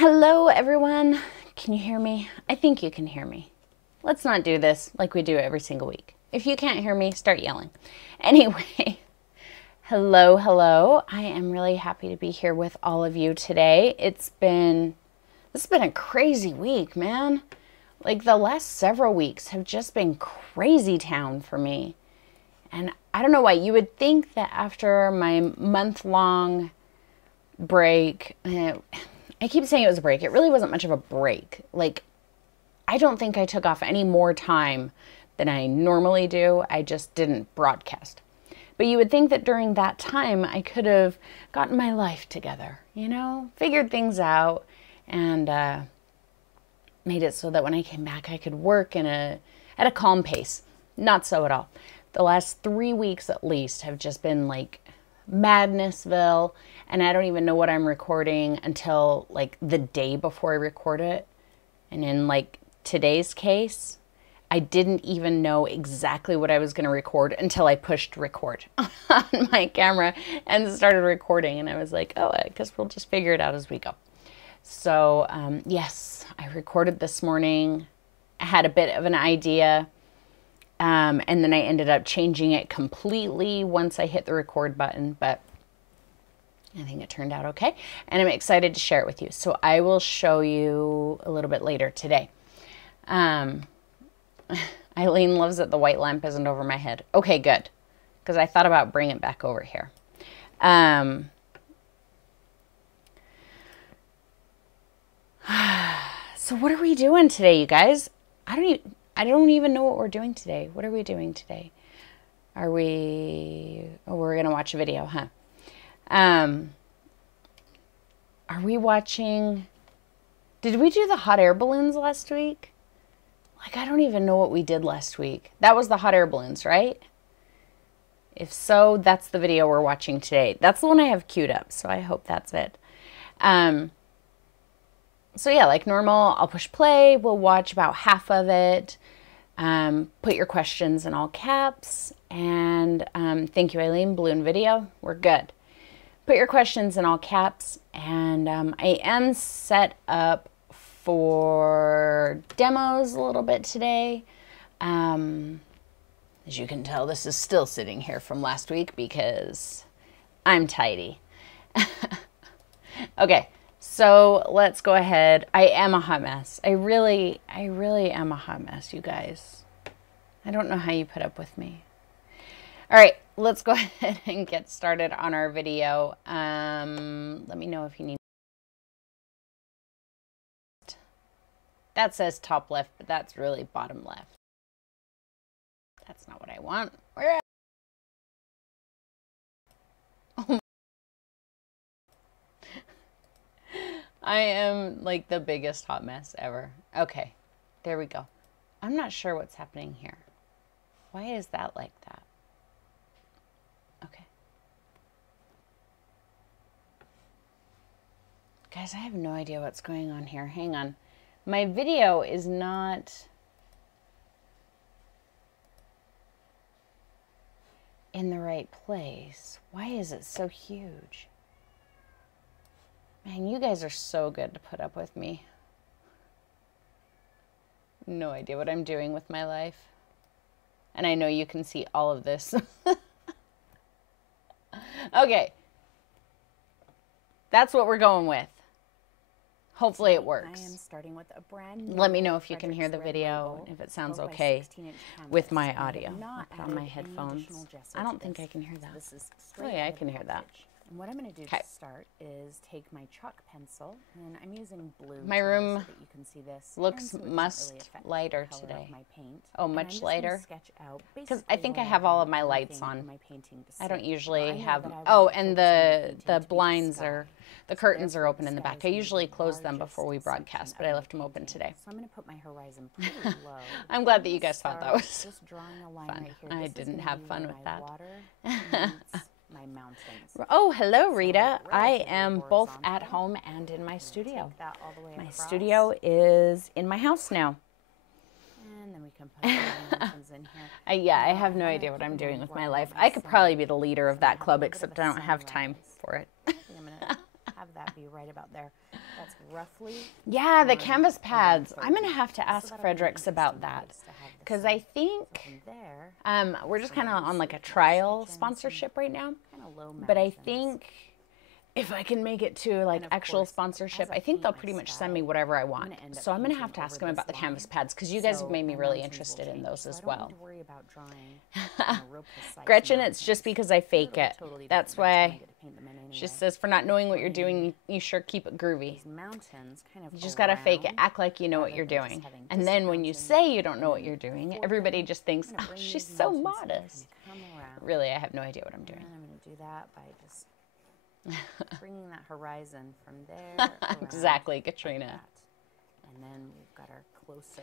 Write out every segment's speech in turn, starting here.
Hello, everyone. Can you hear me? I think you can hear me. Let's not do this like we do every single week. If you can't hear me, start yelling. Anyway, hello. I am really happy to be here with all of you today. This has been a crazy week, man. Like the last several weeks have just been crazy town for me. And I don't know why. You would think that after my month-long break, I keep saying it was a break. It really wasn't much of a break. Like, I don't think I took off any more time than I normally do. I just didn't broadcast. But you would think that during that time, I could have gotten my life together, figured things out, and made it so that when I came back, I could work at a calm pace. Not so at all. The last 3 weeks at least have just been like Madnessville, and I don't even know what I'm recording until like the day before I record it. And in like today's case, I didn't even know exactly what I was going to record until I pushed record on my camera and started recording. And I was like, oh, I guess we'll just figure it out as we go. So yes, I recorded this morning. I had a bit of an idea. And then I ended up changing it completely once I hit the record button, but I think it turned out okay. And I'm excited to share it with you. So I will show you a little bit later today. Eileen loves that the white lamp isn't over my head. Okay, good. Because I thought about bringing it back over here. So what are we doing today, you guys? I don't even know what we're doing today. What are we doing today? Oh, we're going to watch a video, huh? Are we watching, did we do the hot air balloons last week? Like, I don't even know what we did last week. That was the hot air balloons, right? If so, that's the video we're watching today. That's the one I have queued up, so I hope that's it. So yeah, like normal, I'll push play. We'll watch about half of it. Put your questions in all caps. And thank you, Eileen. Balloon video. We're good. Put your questions in all caps. And I am set up for demos a little bit today. As you can tell, this is still sitting here from last week because I'm tidy. Okay. So let's go ahead. I am a hot mess. I really am a hot mess, you guys. I don't know how you put up with me. All right, let's go ahead and get started on our video. Let me know if you need. That says top left, but that's really bottom left. That's not what I want. Where? I am like the biggest hot mess ever. Okay, there we go. I'm not sure what's happening here. Why is that like that? Okay. Guys, I have no idea what's going on here. Hang on. My video is not in the right place. Why is it so huge? Man, you guys are so good to put up with me. No idea what I'm doing with my life. And I know you can see all of this. Okay. That's what we're going with. Hopefully it works. I am starting with a brand new. Let me know if you can hear the video, if it sounds okay with my audio. I'll put on my headphones. I don't think I can hear that. This is Oh yeah, I can hear that. And what I'm going to do to start is take my chalk pencil, and I'm using blue. My room so that you can see this. looks so much lighter color today. of my paint. Oh, much lighter? Sketch out because I think I have all of my lights on. My painting I don't usually have. that I Oh, want and the the blinds are, the curtains are open in the back. I usually close them before we broadcast, but I left them open today. So I'm going to put my horizon pretty low. I'm glad that you guys thought that was just drawing a line fun. right here. I This is didn't gonna have be fun where with my that. water meets my mountains. Oh, hello, Rita. So I relatively am both horizontal. at home and in my studio. Take that all the way My across. studio is in my house now. And then we can put the mountains in here. Yeah, I have no idea what I'm doing with my life. I could probably be the leader of that club, except I don't have time for it. I think I'm going to have that be right about there. That's roughly. Yeah, the canvas pads. I'm going to have to So ask that'll be an Fredericks about interesting that. place to have the Because sun. I think From there, we're just kind of on like a trial sponsorship right now. kind of low But I mountains. think if I can make it to like of actual course, sponsorship, as I I think paint they'll my pretty much sky, send me whatever I want. end up So I'm going to painting have to ask over them about the this canvas line. pads because you guys have So made me my really mountains will interested in change. those So as I don't well. need to worry about drawing on a real precise Gretchen, it's mountains. just because I fake It'll be it. totally That's different next time I why get to paint them in she anyway. says for not knowing what you're doing, you sure keep it groovy. These mountains kind of You just got to fake it. around, Act like you know what rather you're than just doing. having And just then a when you mountain say you don't know and what then you're doing, foreground. everybody just thinks, I'm gonna oh, bring she's these so mountains and modest. come around. Really, I have no idea what I'm doing. And I'm going to do that by just bringing that horizon from there around Exactly, like Katrina. that. And then we've got our closer.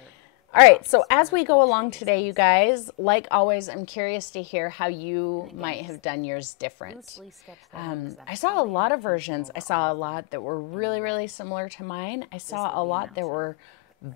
All right, so as we go along today, you guys, like always, I'm curious to hear how you might have done yours different. Loosely sketch the homes that I saw a probably lot have of versions. control I over saw a all of them. lot that were really, really similar to mine. I saw would a be a lot that mountain were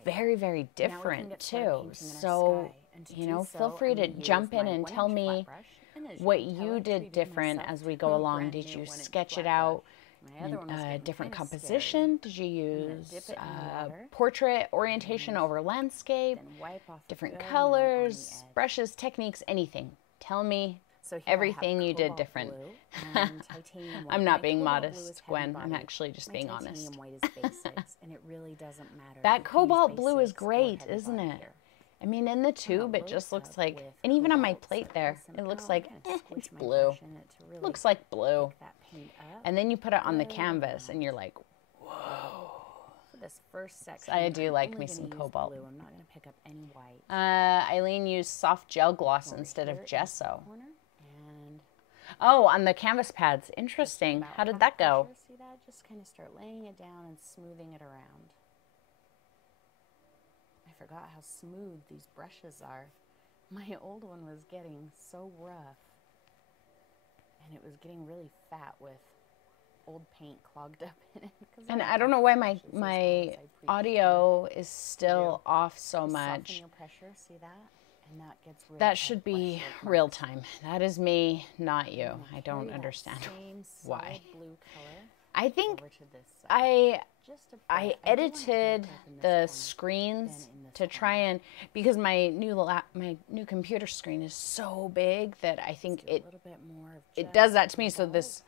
very, very Now we can different get started too. painting in our So, sky. And to you do know, so, feel free I'm to gonna use jump in my and 1-inch tell flat me brush. And as what can tell, you I'm did treating different myself as we to go a along. brand Did new you 1-inch sketch it flat out? brush. My other one was A getting different kind of composition? Did you gonna use dip it in the water. portrait orientation over landscape? Then wipe off a Different good amount on the colors, edge. brushes, techniques, anything. Tell me So here I have everything you did cobalt different. blue and titanium white. I'm not My being cobalt blue modest, is Gwen. I'm heavy-bodied. actually just My being titanium honest. white is basics, and it really doesn't matter. That if you use cobalt blue is basics or great, isn't heavy-body it? here. I mean, in the tube, it load just looks up like, with and even on my cobalt, plate so there, pull it some looks out, like, kinda it's squish my blue. brush in it to really Looks like blue. pick that paint up. And then you put it on the Good canvas, and amount. you're like, For this first section, I do I'm like only me gonna some use cobalt. blue. I'm not going to pick up any white. Eileen used soft gel gloss Over instead here of in this gesso. corner, and Oh, on the canvas pads. Interesting. about How did half that go? pressure, see that? Just kind of start laying it down and smoothing it around. I forgot how smooth these brushes are. My old one was getting so rough, and it was getting really fat with old paint clogged up in it. 'Cause And they're I don't know why brushes as long my as I pre-paint. audio is still off so Just soften much. your pressure, see that? And that gets rid That of should be brush real time. That is me, not you. marks. I don't Carry that understand same why. solid blue color I think over to this side. I Just a bit. I do want to edited back up in this the corner screens than in this to try and because my new computer screen is so big that I think Do a it little bit more of it just does that to me. So cobalt.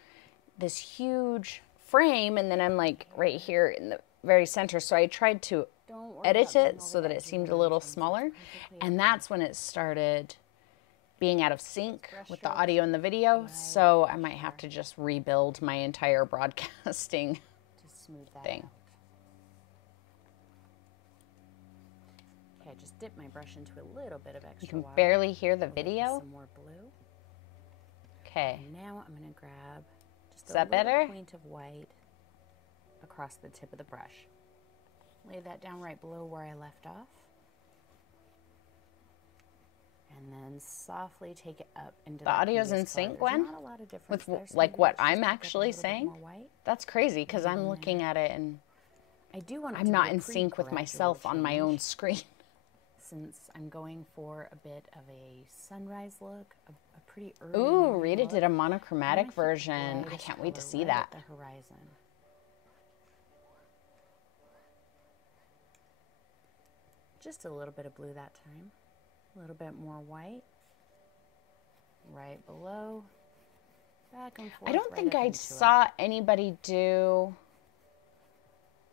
this huge frame, and then I'm like right here in the very center. So I tried to Don't worry edit about going it so over that it edges seemed or a little anything. It's smaller, perfectly and okay. that's when it started being out of sync Brush with the strokes audio and the video. right So I might have to just rebuild my entire broadcasting to smooth that thing. out. Okay, I just dipped my brush into a little bit of extra You can water. barely hear the Go with video. Some more blue. Okay. And now I'm going to grab just Is a that little better? point of white across the tip of the brush. Lay that down right below where I left off. And then softly take it up into The that audio's previous in sync, color. There's Gwen? not a lot of difference With there, so like maybe what let's just I'm pick up a actually little bit saying? more white. That's crazy because I'm And looking then at it and I do want it I'm to not be a in pretty sync with gradual myself on my own change, screen. since I'm going for a bit of a sunrise look, a pretty early Ooh, morning Rita look. did a I'm gonna monochromatic hit the version. I brightest can't wait to color see right that. at the horizon. Just a little bit of blue that time. A little bit more white. Right below. Back and forth. I don't right think up I into it. saw anybody do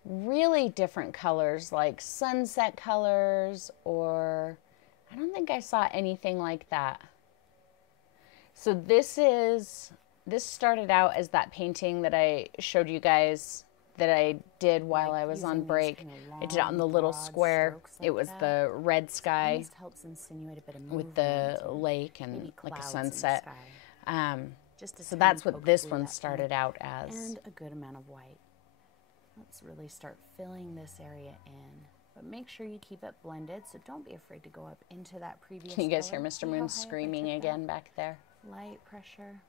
really different colors like sunset colors, or I don't think I saw anything like that. So this started out as that painting that I showed you guys that I did while I was on using these break. kinda I did it on the long, little broad square. strokes It like was that. the red sky Almost helps insinuate a bit of with the movement and lake and maybe like a clouds in the sunset. sky. Just a So tiny that's what poke of this blue one that time, started out as. and a good amount of white. Let's really start filling this area in, but make sure you keep it blended. So don't be afraid to go up into that previous. Can you guys hear color. Mr. See how Moon high up I screaming took that? again back there? Light pressure,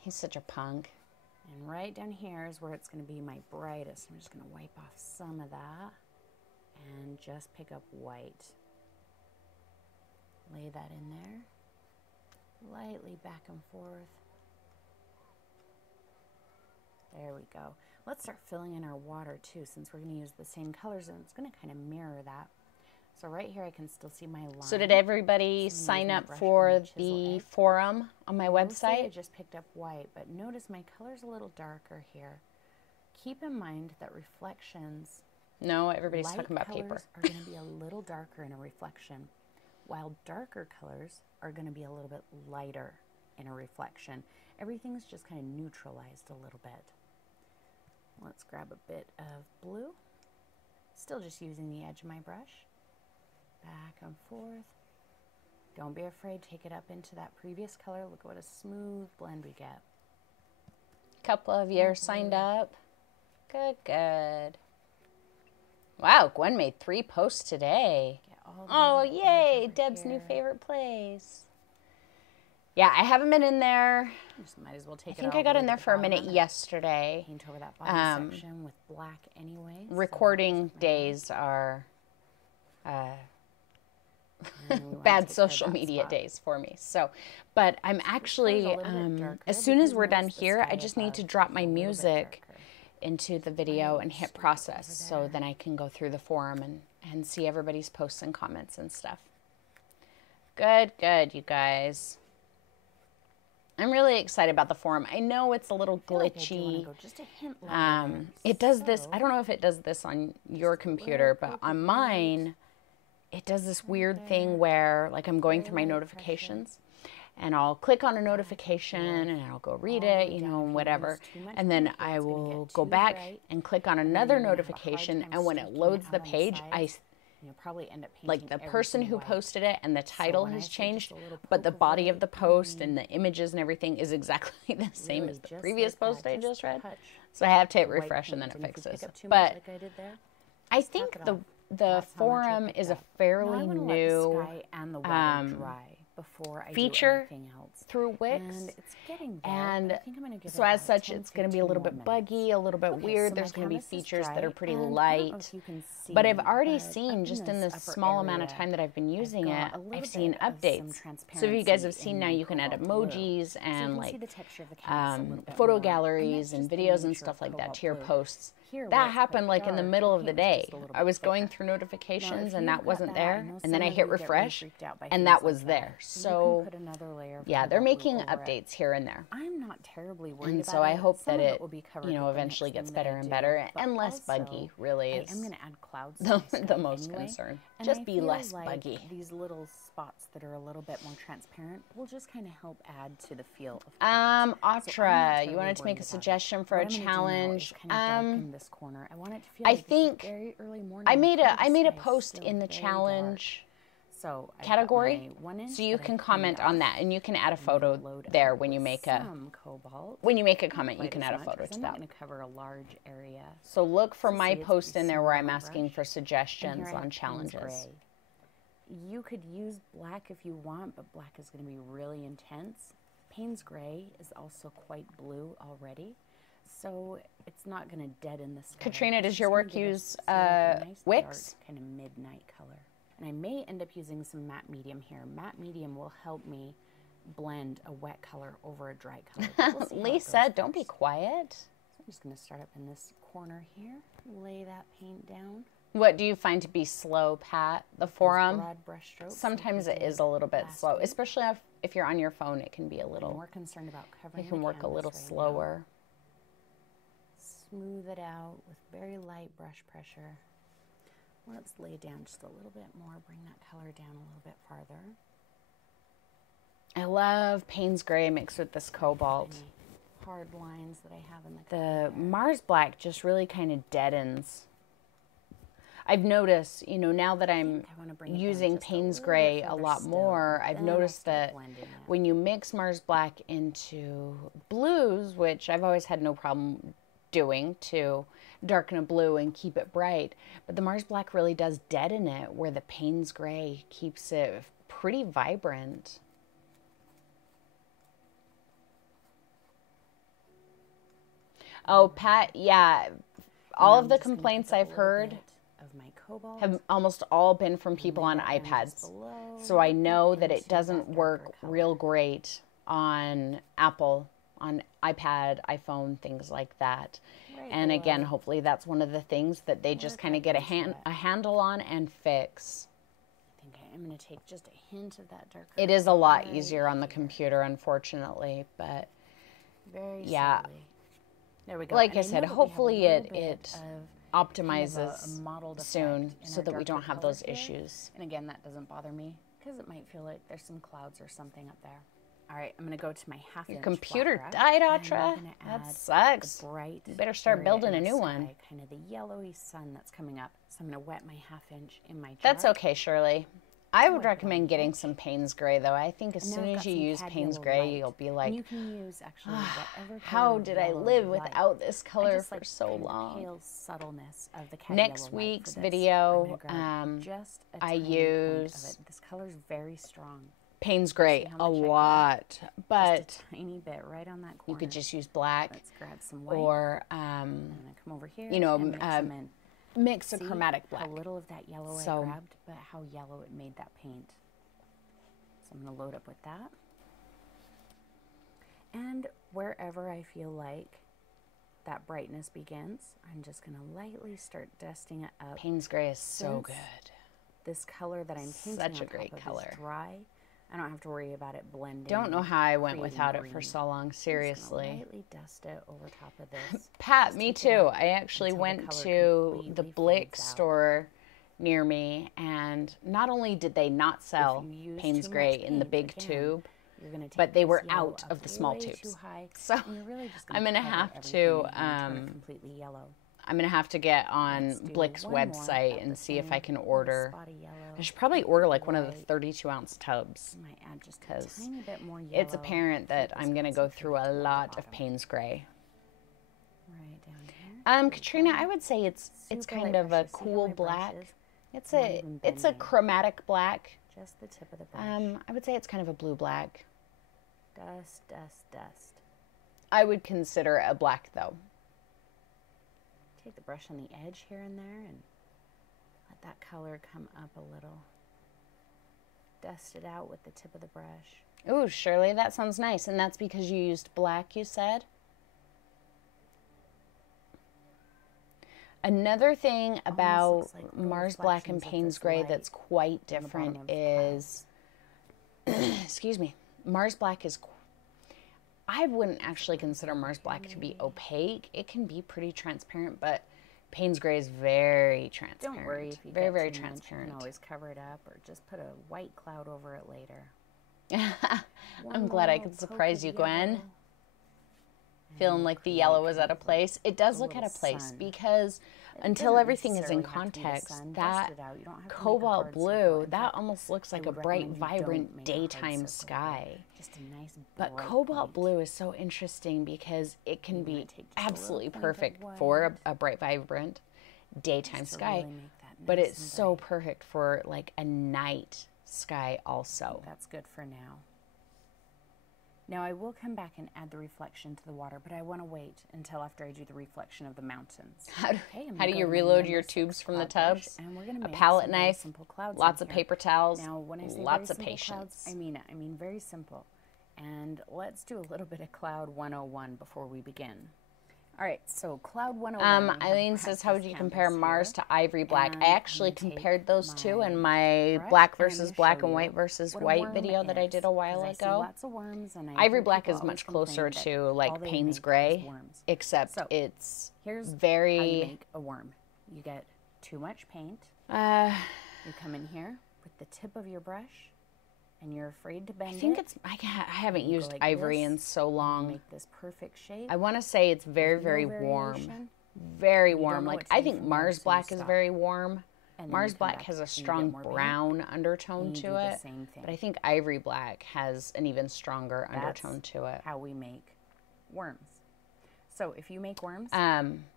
He's such a punk. and right down here is where it's going to be my brightest. I'm just going to wipe off some of that and just pick up white. Lay that in there. Lightly back and forth. There we go. Let's start filling in our water too, since we're going to use the same colors, and it's going to kind of mirror that. So right here I can still see my line. So did everybody sign up for the forum on my website? I just picked up white, but notice my color's a little darker here. Keep in mind that reflections... No, everybody's talking about paper. Light colors are going to be a little darker in a reflection, while darker colors are going to be a little bit lighter in a reflection. Everything's just kind of neutralized a little bit. Let's grab a bit of blue. Still just using the edge of my brush. Back and forth. Don't be afraid, take it up into that previous color. Look what a smooth blend we get. A couple of you are signed up. Good, good. Wow, Gwen made 3 posts today. Oh, yay, Deb's new favorite place. Yeah, I haven't been in there. Just might as well take I think I got in there for a minute yesterday. Paint over that bottom section with black anyway. Recording days are bad social media days for me. So, but I'm actually, as soon as we're done here, I just need to drop my music into the video and hit process, so then I can go through the forum and see everybody's posts and comments and stuff. Good, good, you guys. I'm really excited about the forum. I know it's a little glitchy. It does this, I don't know if it does this on your computer, but on mine, it does this weird thing where, like, I'm going through my notifications, and I'll click on a notification and I'll go read it, you know, whatever. And then I will go back and click on another notification, and when it loads the page, you'll probably end up like the person who posted it and the title has changed, but the body of the post and the images and everything is exactly the same as the previous post I just read. So I have to hit refresh and then it fixes. But I think the forum is a fairly new feature through Wix, and it's getting there, and so as such it's going to be a little bit buggy, a little bit weird. There's going to be features that are pretty light, but I've already seen, just in this small amount of time that I've been using it, I've seen updates. So if you guys have seen, now you can add emojis and like photo galleries and videos and stuff like that to your posts. That happened like in the middle of the day. I was going through notifications and that wasn't there, and then I hit refresh and that was there. So yeah, they're making updates here and there. I'm not terribly worried and so I hope that it, you know, eventually gets better and better and less buggy. Really is I'm going to add clouds the most concern. Just be less buggy. These little spots that are a little bit more transparent will just kind of help add to the feel of Atra, you wanted to make a suggestion for a challenge. This corner. I want it to feel I like think very early morning. I made a post in the challenge category, so you can comment on that, and you can add a photo there when you make a comment. You can add a photo to that. I'm not going to cover a large area. So look for my post in there where I'm asking for suggestions on challenges. You could use black if you want, but black is going to be really intense. Payne's Gray is also quite blue already, so it's not going to deaden the sky. Katrina, does your work use Wix? Kind of midnight color. And I may end up using some matte medium here. Matte medium will help me blend a wet color over a dry color. We'll Lisa, don't be quiet. So I'm just going to start up in this corner here, lay that paint down. What do you find to be slow, Pat? The forum? Broad brush strokes. Sometimes it is a little bit slow, especially if you're on your phone. It can be a little. I'm more concerned about covering. It can work a little slower. Smooth it out with very light brush pressure. Let's lay down just a little bit more, bring that color down a little bit farther. I love Payne's Gray mixed with this cobalt. Any hard lines that I have in the Mars Black just really kind of deadens. I've noticed, you know, now that I'm using Payne's Gray a lot more, I've noticed that when you mix Mars Black into blues, which I've always had no problem doing to darken a blue and keep it bright, but the Mars Black really does deaden it, where the Payne's Gray keeps it pretty vibrant. Oh, Pat, yeah, all of the complaints I've heard have almost all been from people on iPads. So I know that it doesn't work real great on Apple on iPad, iPhone, things like that. Right And below. again, hopefully that's one of the things that they just kind of get a handle on and fix. I think I am going to take just a hint of that darker. It is a lot right easier on the here. computer, unfortunately, but Very yeah. subtly. There we go. Like And I know said, that we have a hopefully little it bit of optimizes a mottled soon effect in so our that we don't darker have color those here. issues. And again, that doesn't bother me because it might feel like there's some clouds or something up there. All right, I'm going to go to my half-inch Your computer flat brush, died, and I'm Atra. gonna That add sucks. the bright You better start area building in a the new one. sky, kind of the yellowy sun that's coming up. So I'm going to wet my half-inch in my jar. That's okay, Shirley. I would wipe it on recommend the getting edge. some Payne's Gray, though. I think as And now soon I've as got you some use cad Payne's yellow Gray, light. you'll be And like, you can use actually whatever how color did I yellow live you like. without this I color just for like so kind of long? pale subtleness of the cad Next yellow light week's for this. video, I'm gonna grab just a I tiny point of use it. This color's very strong. Payne's Gray how a much I got? lot, but Just a tiny bit right on that corner. you could just use black Let's grab some white. or, I'm gonna come over here. you know, and mix them in. mix a See chromatic black. how little of that yellow So- I grabbed, but how yellow it made that paint. So I'm going to load up with that. And wherever I feel like that brightness begins, I'm just going to lightly start dusting it up. Payne's Gray is so Since good. This color that I'm painting Such a on great top of color. is dry. I don't have to worry about it blending. Don't know how I went creating without it for green. so long, I'm just seriously. gonna lightly dust it over top of this. Pat, Just me take it too. out I actually until the went color to completely the fades Blick out. store near me, and not only did they not sell If you use Payne's too Gray much in the paint, big again, tube, you're gonna take but they this were yellow out up of the small way tubes. too high, So and you're really just I'm gonna cover have everything to, and turn it completely yellow. I'm going to have to get on Let's do Blick's one more website of and the see if I same can little order. spotty yellow. I should probably order like one of the white. 32-ounce tubs. I might add just a 'cause tiny bit more yellow. It's apparent that Keep I'm this going to go through a concentrated toward the lot of bottom. Payne's Gray. Right down here. Katrina, I would say it's Super kind light of a brushes. See how cool my brush black. is? It's Not a even it's a bending. chromatic black. Just the tip of the brush. I would say it's kind of a blue black. Dust, dust, dust. I would consider it a black though. Take the brush on the edge here and there and let that color come up a little. Dust it out with the tip of the brush. Ooh, Shirley, that sounds nice. And that's because you used black, you said? Another thing about looks like little Mars Black and reflections of Payne's this Gray light that's quite on the bottom different of the is, excuse me, Mars Black is, I wouldn't actually consider Mars Black to be opaque. It can be pretty transparent, but Payne's Gray is very transparent. Don't worry if you very, get very too much, transparent. You can always cover it up or just put a white cloud over it later. I'm glad I could surprise you, Gwen. Feeling like the yellow is out of place. It does look out of place because until everything is in context, that cobalt blue, that almost looks like a bright, vibrant daytime sky. Just a nice But bright cobalt point. blue is so interesting because it can You be might take just a little absolutely point of perfect for white. a bright, vibrant daytime Just to sky, really make that but nice it's and so bright. perfect for like a night sky also. That's good for now. Now I will come back and add the reflection to the water, but I want to wait until after I do the reflection of the mountains. How do, Okay, I'm how do gonna you go to my reload number your 6 tubs from the cloud brush, tubs? and we're gonna A make palette some very knife, simple clouds lots in of here. paper towels, Now, when I say lots of very simple clouds, patience. I mean it. I mean very simple. And let's do a little bit of Cloud 101 before we begin. All right, so Cloud 101. we have Eileen says, how would you practice compare canvas Mars here. to Ivory Black? And I I'm actually gonna take compared those two in my brush, black and I'm versus gonna black show and you white versus what a white worm video that I did a while 'cause I see ago. lots of worms, and I Ivory hear Black people is much always closer complain to that like all they Payne's make is Gray, worms. except So, it's Here's how you very, make a worm. You get too much paint. uh, You come in here with the tip of your brush, and you're afraid to bend I think it. it's, I haven't You go used like ivory in this, so and long. make this perfect shape. I want to say it's very, with no very warm. variation, Very You don't warm. know Like, what to I do think from there, Mars so you Black is stop. very warm. And then you Mars come Black back has a and you get strong more paint, brown and undertone you do to the it. same thing. But I think Ivory Black has an even stronger That's undertone to it. how we make worms. So if you make worms,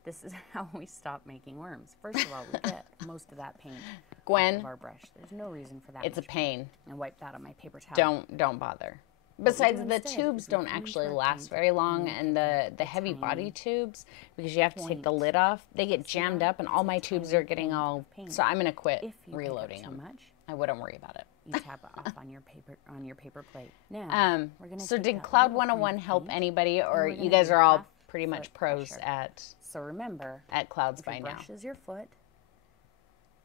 this is how we stop making worms. First of all, we get most of that paint off Gwen, of our brush. There's no reason for that. it's a much paint. pain. And wipe that on my paper towel. Don't bother. What we Besides, do the instead tubes is we don't come actually into our last paint very long, and and we the heavy body tiny tubes, because you have to take the point. lid off, they get See jammed that? up, and It's all a my tubes tiny are getting point of all. paint. So I'm gonna quit If you pick up reloading too them. much, I wouldn't worry about it. you tap it off on your paper plate. Now, we're gonna so take did that Cloud little 101 point of help paint, anybody, and or we're you gonna guys do are all half pretty much foot pros pressure. So remember, at Clouds if by your now? brush is your foot,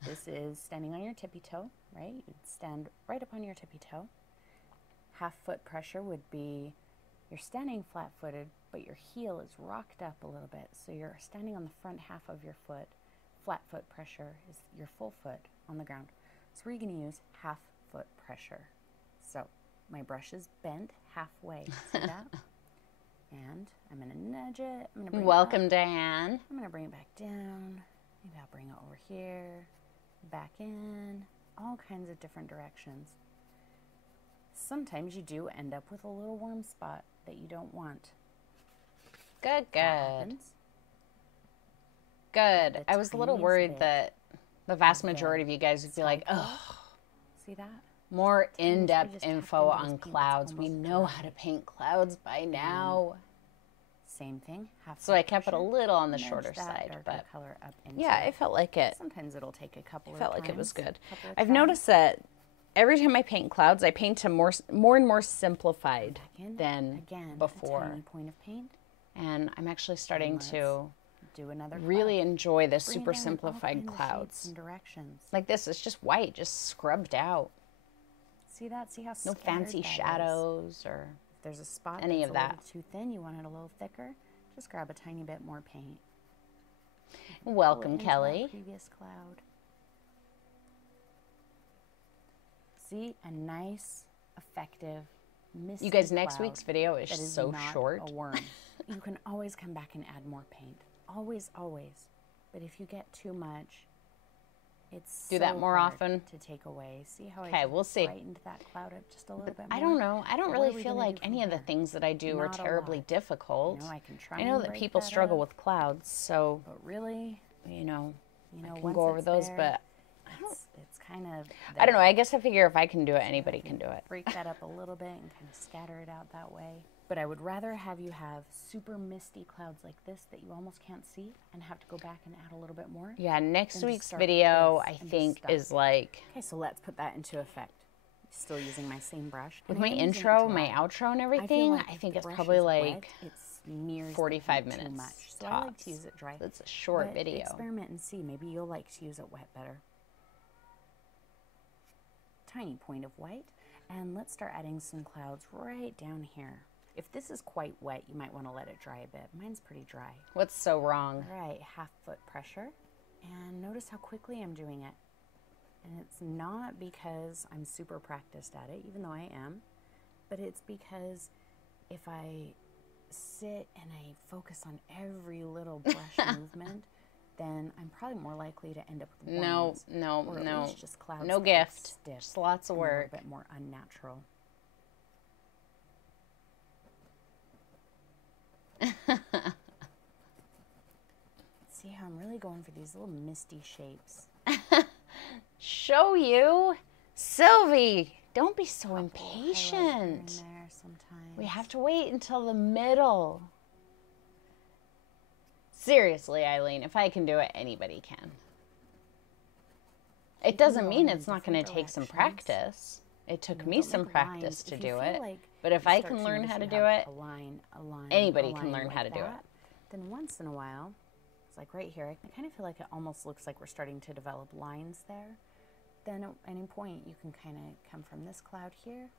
this is standing on your tippy toe, right? You'd stand right up on your tippy toe. Half foot pressure would be you're standing flat-footed, but your heel is rocked up a little bit. So you're standing on the front half of your foot. Flat foot pressure is your full foot on the ground. So we're going to use half foot pressure. So my brush is bent halfway. See that? And I'm going to nudge it. I'm going to Welcome, Diane. I'm going to bring it back down. Maybe I'll bring it over here, back in, all kinds of different directions. Sometimes you do end up with a little worm spot that you don't want. Good, That good. happens. Good. The I was a little tiniest worried bit that the vast of the majority of you guys would be like, sky color. oh, See that? more Tiniest, we in-depth just tapped info into on this paint that's clouds. We almost know dry. how to paint clouds by now. Same thing. Half So foot I kept it a pressure. little on the Nudge shorter that side, darker but color up into yeah, it. I felt like it. Sometimes it'll take a couple of Felt times. like it was good. couple of I've tries. noticed that every time I paint clouds, I paint them more and more simplified Back in. than Again, before. a tiny point of paint. And I'm actually starting let's to Do another really cloud. enjoy the Bring it super down in all simplified kinds of shapes clouds. and directions. Like this, it's just white, just scrubbed out. See that? See how No scattered fancy that is? shadows or If there's a spot any that's of a little that. too thin, you want it a little thicker, just grab a tiny bit more paint. Pull it welcome, into that Kelly. previous cloud. See, a nice, effective, misty You guys, next cloud week's video is that is so not short. a worm. You can always come back and add more paint. Always, always. But if you get too much, it's Do that so more hard often. to take away. See how Okay, I we'll see. brightened that cloud up just a little bit more? I don't know. I don't What are really we feel gonna like do from any of the here? things that I do are Not a terribly lot. difficult. You know, I can try I know and that break people that struggle up, with clouds, so but really, you know, you know, I can once go over it's those. there, But it's kind of. I don't know. I guess I figure if I can do it, anybody can do it. Break that up a little bit and kind of scatter it out that way. But I would rather have you have super misty clouds like this that you almost can't see and have to go back and add a little bit more. Yeah, next Then just week's start with video, this I and just think, stop. is like Okay, so let's put that into effect. Still using my same brush. with And my I'm using it intro, my dry. outro, and I everything. feel like I if think the it's brush probably is like wet, it smears the 45 paint minutes too much. So I like tops. to use it dry. It's a short But video. Experiment and see. Maybe you'll like to use it wet better. Tiny point of white. And let's start adding some clouds right down here. If this is quite wet, you might want to let it dry a bit. Mine's pretty dry. What's so wrong? All right, half foot pressure. And notice how quickly I'm doing it. And it's not because I'm super practiced at it, even though I am, but it's because if I sit and I focus on every little brush movement, then I'm probably more likely to end up with No, worms, no, or at no. least just clouds No that look gift. stiff Just lots of and a work. little bit more unnatural. See how I'm really going for these little misty shapes. Show you, Sylvie. Don't be so Highlight here and impatient. there sometimes. We have to wait until the middle. Seriously, Eileen, if I can do it, anybody can. It doesn't go mean in it's not going to different take some directions. practice. It took You me know, some don't make lines. practice to If you do feel it. like But if you I start can learn notice how to you do have it, a line, anybody a can line learn like how to do it. that, then once in a while, it's like right here, I kind of feel like it almost looks like we're starting to develop lines there. Then at any point, you can kind of come from this cloud here,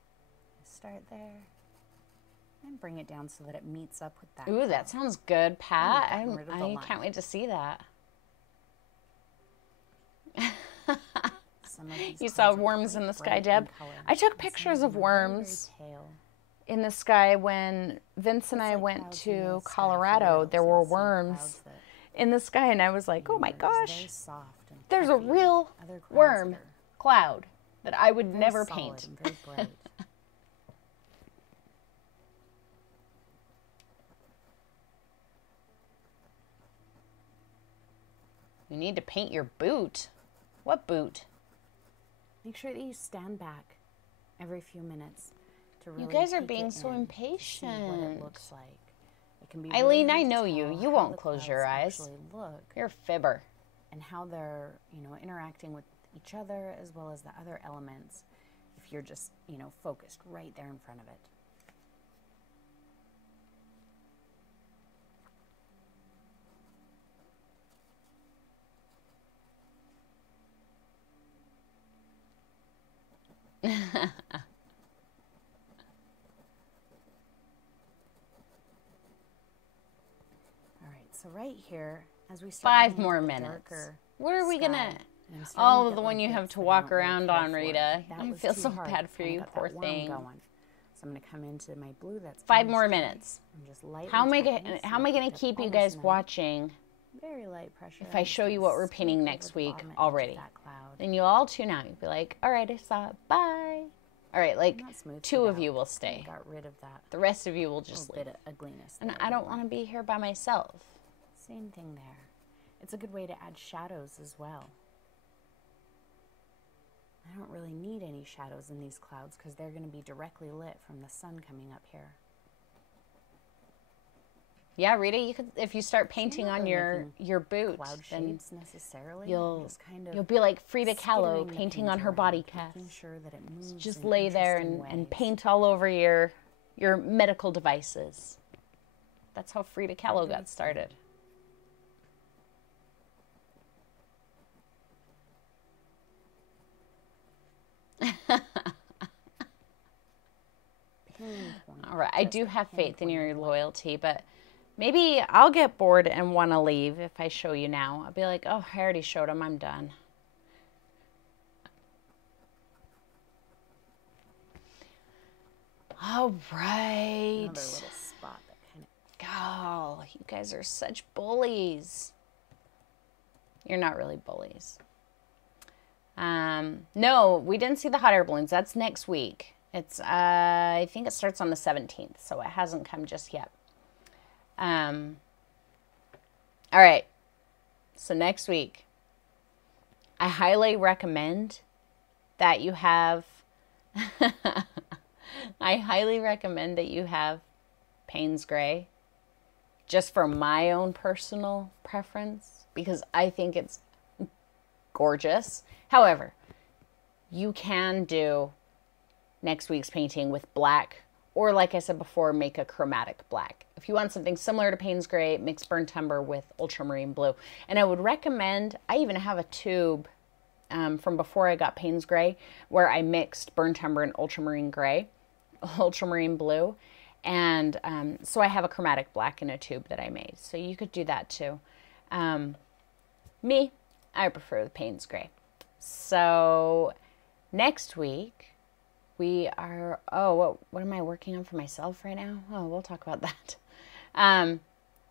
start there, and bring it down so that it meets up with that. Ooh, that cloud. sounds good, Pat. gotten rid of the I line. can't wait to see that. Some of these You saw clouds are worms quite in the sky, bright in Deb? color, I took and some pictures of of them are very, very worms pale. in the sky when Vince and It's I like went clouds in the to sky for Colorado. real, There so were you'll see worms clouds that, in the sky, and I was like, you oh my know, are just very gosh, soft and there's a puffy. real Other clouds worm that are cloud that I would very never solid paint. and very bright. You need to paint your boot. What boot? Make sure that you stand back every few minutes to really You guys are take being it so in, to see what impatient. it looks like. It can be Eileen, really I hard to know you. tell You how won't the close clouds your eyes. actually look You're a fibber. and how they're, interacting with each other as well as the other elements. you're just, you know, focused right there in front of it. So right here, as we start 5 more minutes. Darker what are we sky, gonna? Oh, the one you have to walk around on, Rita. I feel so bad for you, poor thing. So I'm gonna come into my blue. That's 5 more minutes. I'm just lightly how am I gonna keep you guys watching? Very light pressure. If I show you what we're painting next week already, then you'll all tune out. You'll be like, all right, I saw it. Bye. All right, like 2 of you will stay. Got rid of that. The rest of you will just leave. Bit of ugliness. And I don't want to be here by myself. Same thing there. It's a good way to add shadows as well. I don't really need any shadows in these clouds because they're going to be directly lit from the sun coming up here. Yeah, Rita, you could, if you start painting on your boot, cloud then necessarily. you'll kind of you'll be like Frida Kahlo painting on her body cast. Sure that it moves just lay there and paint all over your medical devices. That's how Frida Kahlo got started. All right, I do have faith in your loyalty, but maybe I'll get bored and want to leave if I show you now. I'll be like, oh, I already showed him. I'm done. All right. Another little spot that kind of... Oh, you guys are such bullies. You're not really bullies. No, we didn't see the hot air balloons. That's next week. It's, I think it starts on the 17th, so it hasn't come just yet. All right. So next week, I highly recommend that you have, I highly recommend that you have Payne's Gray, just for my own personal preference, because I think it's gorgeous. However, you can do next week's painting with black, or like I said before, make a chromatic black. If you want something similar to Payne's Gray, mix burnt umber with ultramarine blue. And I would recommend, I even have a tube from before I got Payne's Gray where I mixed burnt umber and ultramarine blue. And so I have a chromatic black in a tube that I made. So you could do that too. Me, I prefer the Payne's Gray. So next week, we are, what am I working on for myself right now? Oh, we'll talk about that.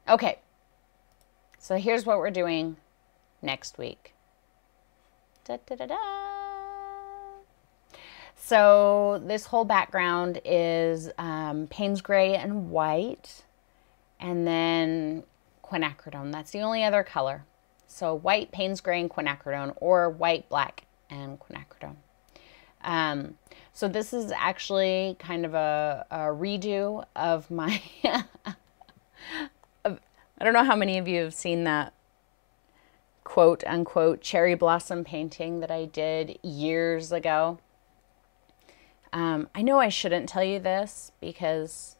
Okay. So here's what we're doing next week. Da, da, da, da. So this whole background is Payne's Gray and white, and then quinacridone. That's the only other color. So white, Payne's Gray, and quinacridone, or white, black, and quinacridone. So this is actually kind of a redo of my, I don't know how many of you have seen that quote unquote cherry blossom painting that I did years ago. I know I shouldn't tell you this because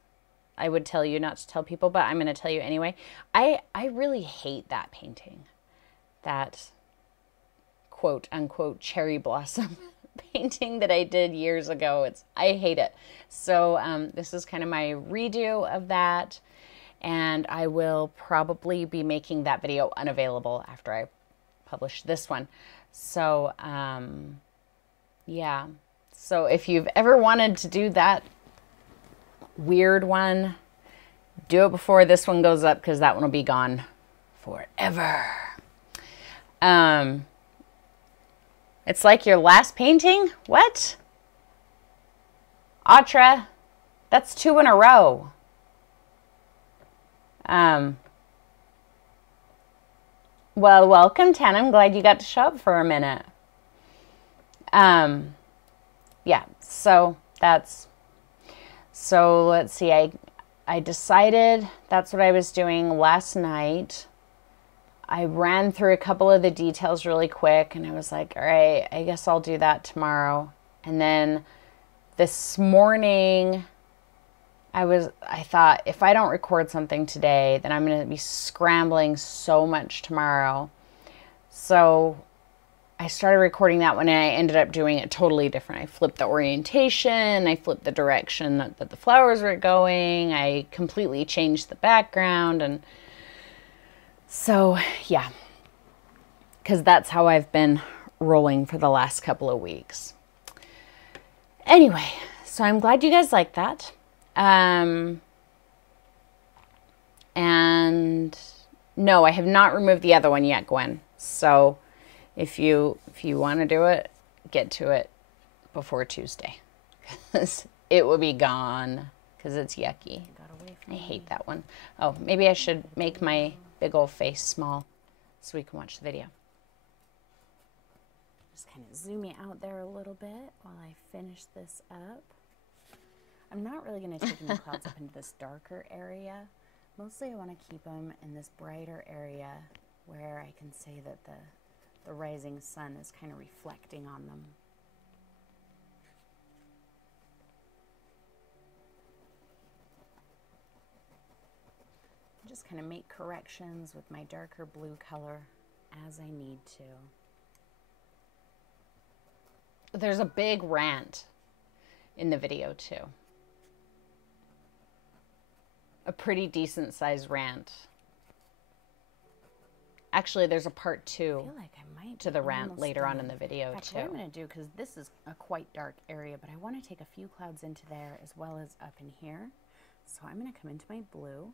I would tell you not to tell people, but I'm going to tell you anyway. I really hate that painting, that quote unquote cherry blossom painting that I did years ago. I hate it. So this is kind of my redo of that, and I will probably be making that video unavailable after I publish this one. So yeah. So if you've ever wanted to do that weird one, do it before this one goes up, because that one will be gone forever. It's like your last painting? What? Atra, that's 2 in a row. Well, welcome, Tan. I'm glad you got to show up for a minute. Yeah, so let's see, I decided that's what I was doing last night. I ran through a couple of the details really quick, and I was like, all right, I guess I'll do that tomorrow. And then this morning, I thought if I don't record something today, then I'm going to be scrambling so much tomorrow. So I started recording that one, and I ended up doing it totally different. I flipped the orientation, I flipped the direction that the flowers were going, I completely changed the background, and so yeah, because that's how I've been rolling for the last couple of weeks. Anyway, so I'm glad you guys like that. And no, I have not removed the other one yet, Gwen. So if you want to do it, get to it before Tuesday. Because it will be gone because it's yucky. I hate that one. Oh, maybe I should make my big old face small so we can watch the video. Just kind of zoom you out there a little bit while I finish this up. I'm not really going to take the clouds up into this darker area. Mostly I want to keep them in this brighter area where I can say that the rising sun is kind of reflecting on them. Just kind of make corrections with my darker blue color as I need to. There's a big rant in the video too. A pretty decent sized rant. Actually, there's a part 2 I feel like I might to the rant later on in the video fact, too. what I'm going to do, because this is a quite dark area, but I want to take a few clouds into there as well as up in here. So I'm going to come into my blue.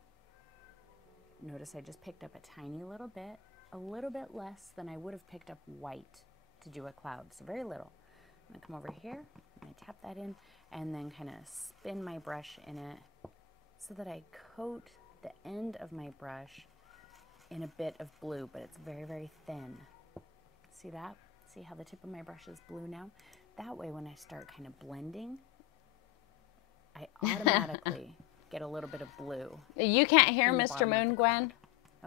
Notice I just picked up a tiny little bit, a little bit less than I would have picked up white to do a cloud, so very little. I'm going to come over here, I'm going to tap that in, and then kind of spin my brush in it so that I coat the end of my brush in a bit of blue, but it's very, very thin. See that? See how the tip of my brush is blue now? That way when I start kind of blending, I automatically get a little bit of blue. You can't hear Mr. Moon, Gwen.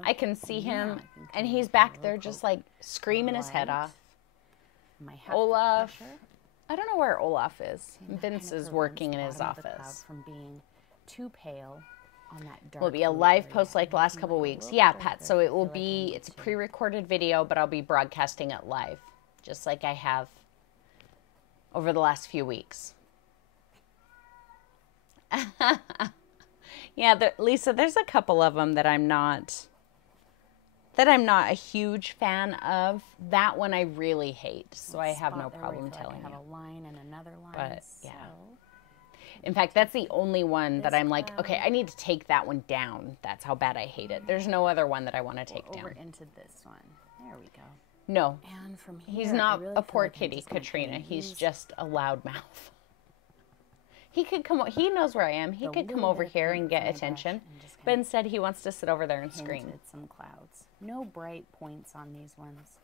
I can see him, and he's back there just like screaming his head off. Olaf. I don't know where Olaf is. Vince is working in his office. From being too pale on that dark. Will be a live post like the last couple of weeks. Yeah, Pat. So it will be, it's a pre-recorded video, but I'll be broadcasting it live, just like I have over the last few weeks. Yeah, Lisa, there's a couple of them that I'm not a huge fan of. That one I really hate, so I have no problem telling you. I have a line and another line. But yeah. In fact, that's the only one that I'm like, okay, I need to take that one down. That's how bad I hate it. There's no other one that I want to take down. Over into this one. There we go. No. And from here, he's not a poor kitty, Katrina. He's just a loudmouth. He could come. He knows where I am. He could come over here and get attention, but instead he wants to sit over there and scream. Some clouds. No bright points on these ones.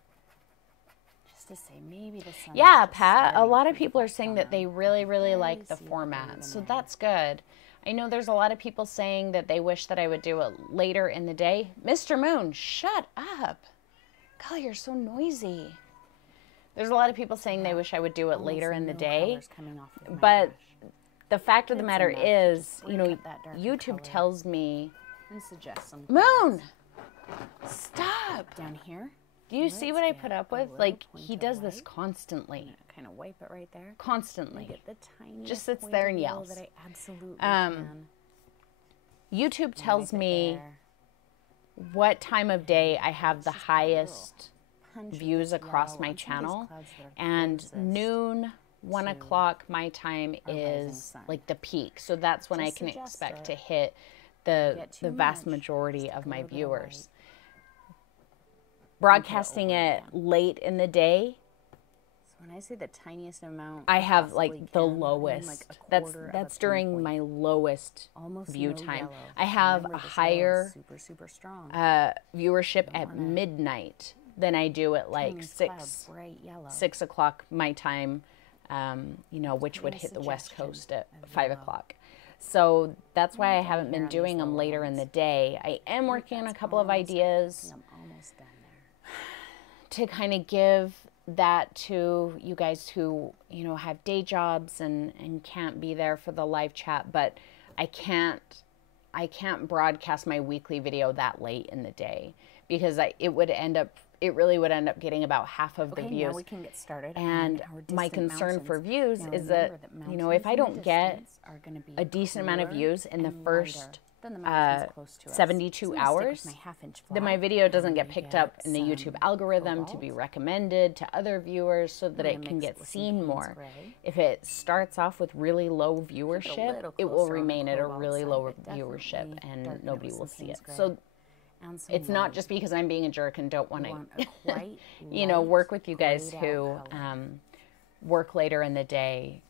Just to say, maybe the sun. Yeah, Pat. A lot of people are saying that they really, really like the format, so that's good. I know there's a lot of people saying that they wish that I would do it later in the day. Mr. Moon, shut up. God, you're so noisy. There's a lot of people saying they wish I would do it later in the day, but the fact of the matter is, you know, YouTube tells me, and suggest some Moon, stop. Down here. Do you see what I put up with? Like, he does this constantly. Kind of wipe it right there. Constantly. Get the tiny just sits there and yells. That I absolutely can. YouTube tells me what time of day I have the highest views across my channel, and noon, 1 o'clock my time is like the peak. So that's when I can expect to hit the vast majority of my viewers. Broadcasting it late in the day, so when I say the tiniest amount, I have like the lowest. That's during my lowest view time. I have a higher viewership at midnight than I do at like 6 o'clock my time. You know, which would hit the West Coast at 5 o'clock. So that's why I haven't been doing them later in the day. I am working on a couple of ideas to kind of give that to you guys who, you know, have day jobs and can't be there for the live chat, but I can't broadcast my weekly video that late in the day because it really would end up getting about half of the views. Now we can get started. And my concern for views is that, you know, if I don't get a decent amount of views in the first 72 hours, then my video doesn't get picked up in the YouTube algorithm to be recommended to other viewers so that it can get seen more. If it starts off with really low viewership, it will remain at a really low viewership and nobody will see it. So it's not just because I'm being a jerk and don't want to, you know, work with you guys who work later in the day.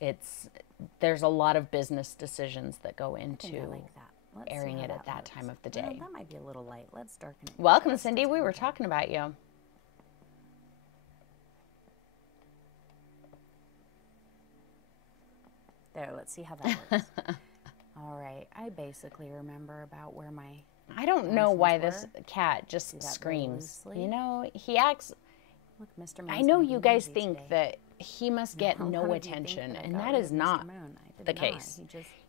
There's a lot of business decisions that go into airing it at that time of the day. That might be a little light. Let's darken it. Welcome, Cindy. We were talking about you. There, let's see how that works. All right. I basically remember about where my... I don't know why this cat just screams. You know, he acts... Look, Mr. I know you guys think that he must get no attention, and that is not the case.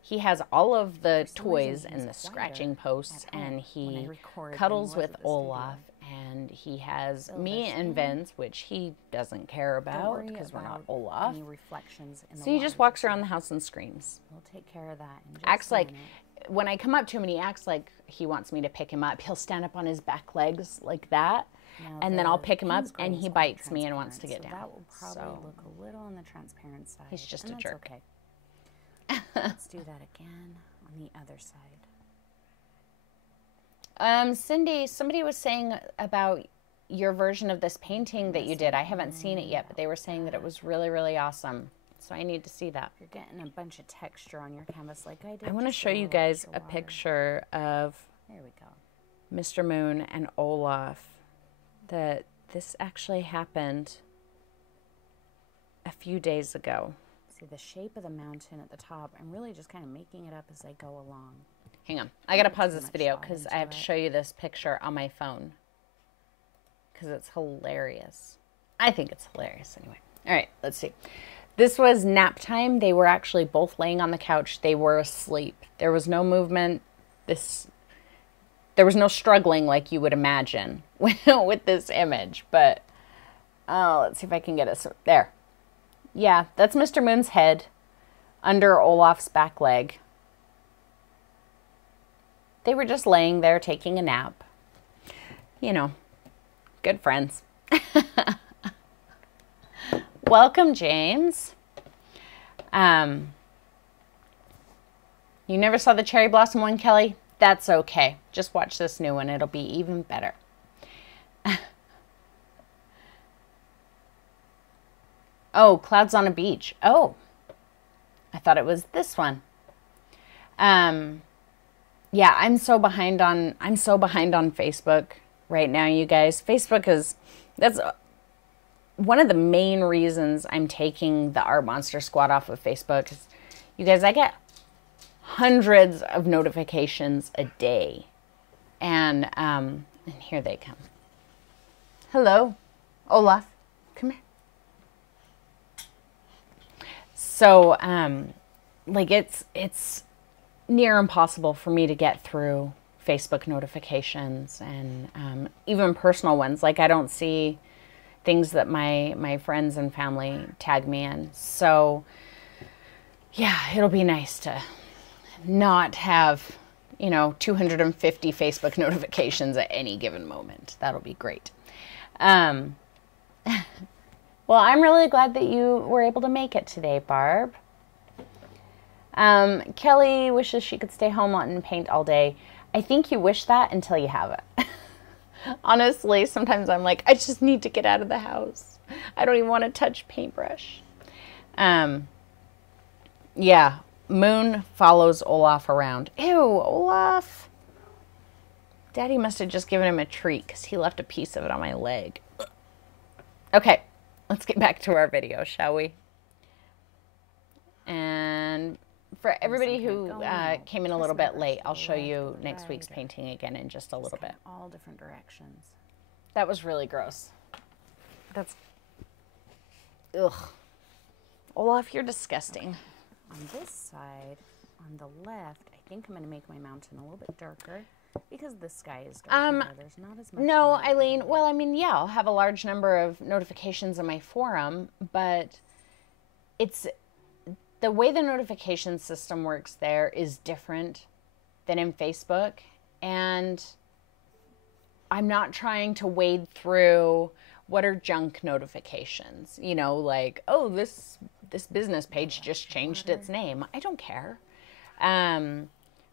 He has all of the toys and the scratching posts, and he cuddles with Olaf, and he has me and Vince, which he doesn't care about because we're not Olaf. So he just walks around the house and screams. We'll take care of that. Acts like, when I come up to him and he acts like he wants me to pick him up, he'll stand up on his back legs like that. And then I'll pick him up, and he bites me and wants to get down. That will probably look a little on the transparent side. He's just a jerk. Okay. Let's do that again on the other side. Cindy, somebody was saying about your version of this painting that you did. I haven't seen it yet, but they were saying that it was really, really awesome. So I need to see that. You're getting a bunch of texture on your canvas like I did. I want to show you guys a picture of there we go. Mr. Moon and Olaf. That this actually happened a few days ago. See the shape of the mountain at the top. I'm really just kind of making it up as I go along. Hang on. I got to pause this video because I have to show you this picture on my phone. Because it's hilarious. I think it's hilarious anyway. All right, let's see. This was nap time. They were actually both laying on the couch. They were asleep. There was no movement. There was no struggling like you would imagine with this image, but let's see if I can get it. There. Yeah, that's Mr. Moon's head under Olaf's back leg. They were just laying there taking a nap. You know, good friends. Welcome, James. You never saw the cherry blossom one, Kelly? That's okay. Just watch this new one. It'll be even better. Oh, Clouds on a Beach. Oh, I thought it was this one. Yeah, I'm so behind on Facebook right now, you guys. That's one of the main reasons I'm taking the Art Monster Squad off of Facebook. Is, you guys, I get hundreds of notifications a day, and here they come. Hello, Olaf, come here. So like it's near impossible for me to get through Facebook notifications and even personal ones. Like I don't see things that my friends and family tag me in. So yeah, it'll be nice to not have, 250 Facebook notifications at any given moment. That'll be great. Well, I'm really glad that you were able to make it today, Barb. Kelly wishes she could stay home and paint all day. I think you wish that until you have it. Honestly, sometimes I'm like, I just need to get out of the house. I don't even want to touch paintbrush. Yeah, Moon follows Olaf around. Ew, Olaf. Daddy must have just given him a treat because he left a piece of it on my leg. Okay, let's get back to our video, shall we? And for everybody who came in a little bit late, I'll show you next week's painting again in just a little bit. All different directions. That was really gross. Ugh. Olaf, you're disgusting. On this side, on the left, I think I'm going to make my mountain a little bit darker because the sky is dark. There's not as much No, light. Eileen, well, I mean, yeah, I'll have a large number of notifications in my forum, but it's the way the notification system works there is different than in Facebook, and I'm not trying to wade through what are junk notifications, you know, like, oh, this business page just changed its name. I don't care.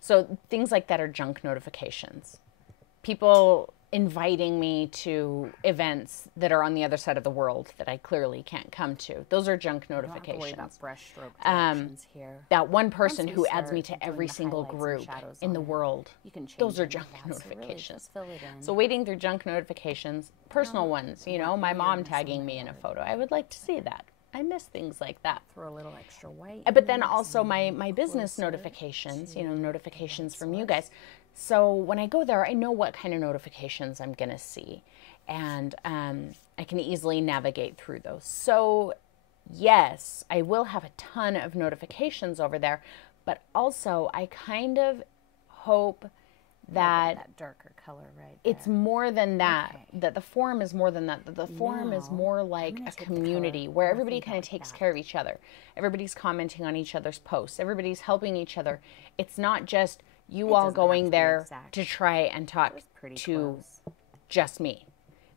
So things like that are junk notifications. People inviting me to events that are on the other side of the world that I clearly can't come to. Those are junk notifications. Brushstroke directions here. That one person who adds me to every single group in the world, You can change those are any of junk that, so really notifications. just fill it in. So wading through junk notifications, personal ones, you know, my mom tagging me in a photo. I would like to see that. I miss things like that. Throw a little extra white. But then also my business notifications, you know, notifications from you guys. So when I go there, I know what kind of notifications I'm going to see. And I can easily navigate through those. So yes, I will have a ton of notifications over there. But also, I kind of hope that darker color right it's there. more than that, that the forum is more than that, that the forum is Now, more like gonna a take the community color where roughly everybody kind of about takes that. care of each other. Everybody's commenting on each other's posts. Everybody's helping each other. It's not just you all doesn't have going to be there exact. to try and talk It's pretty to close. just me,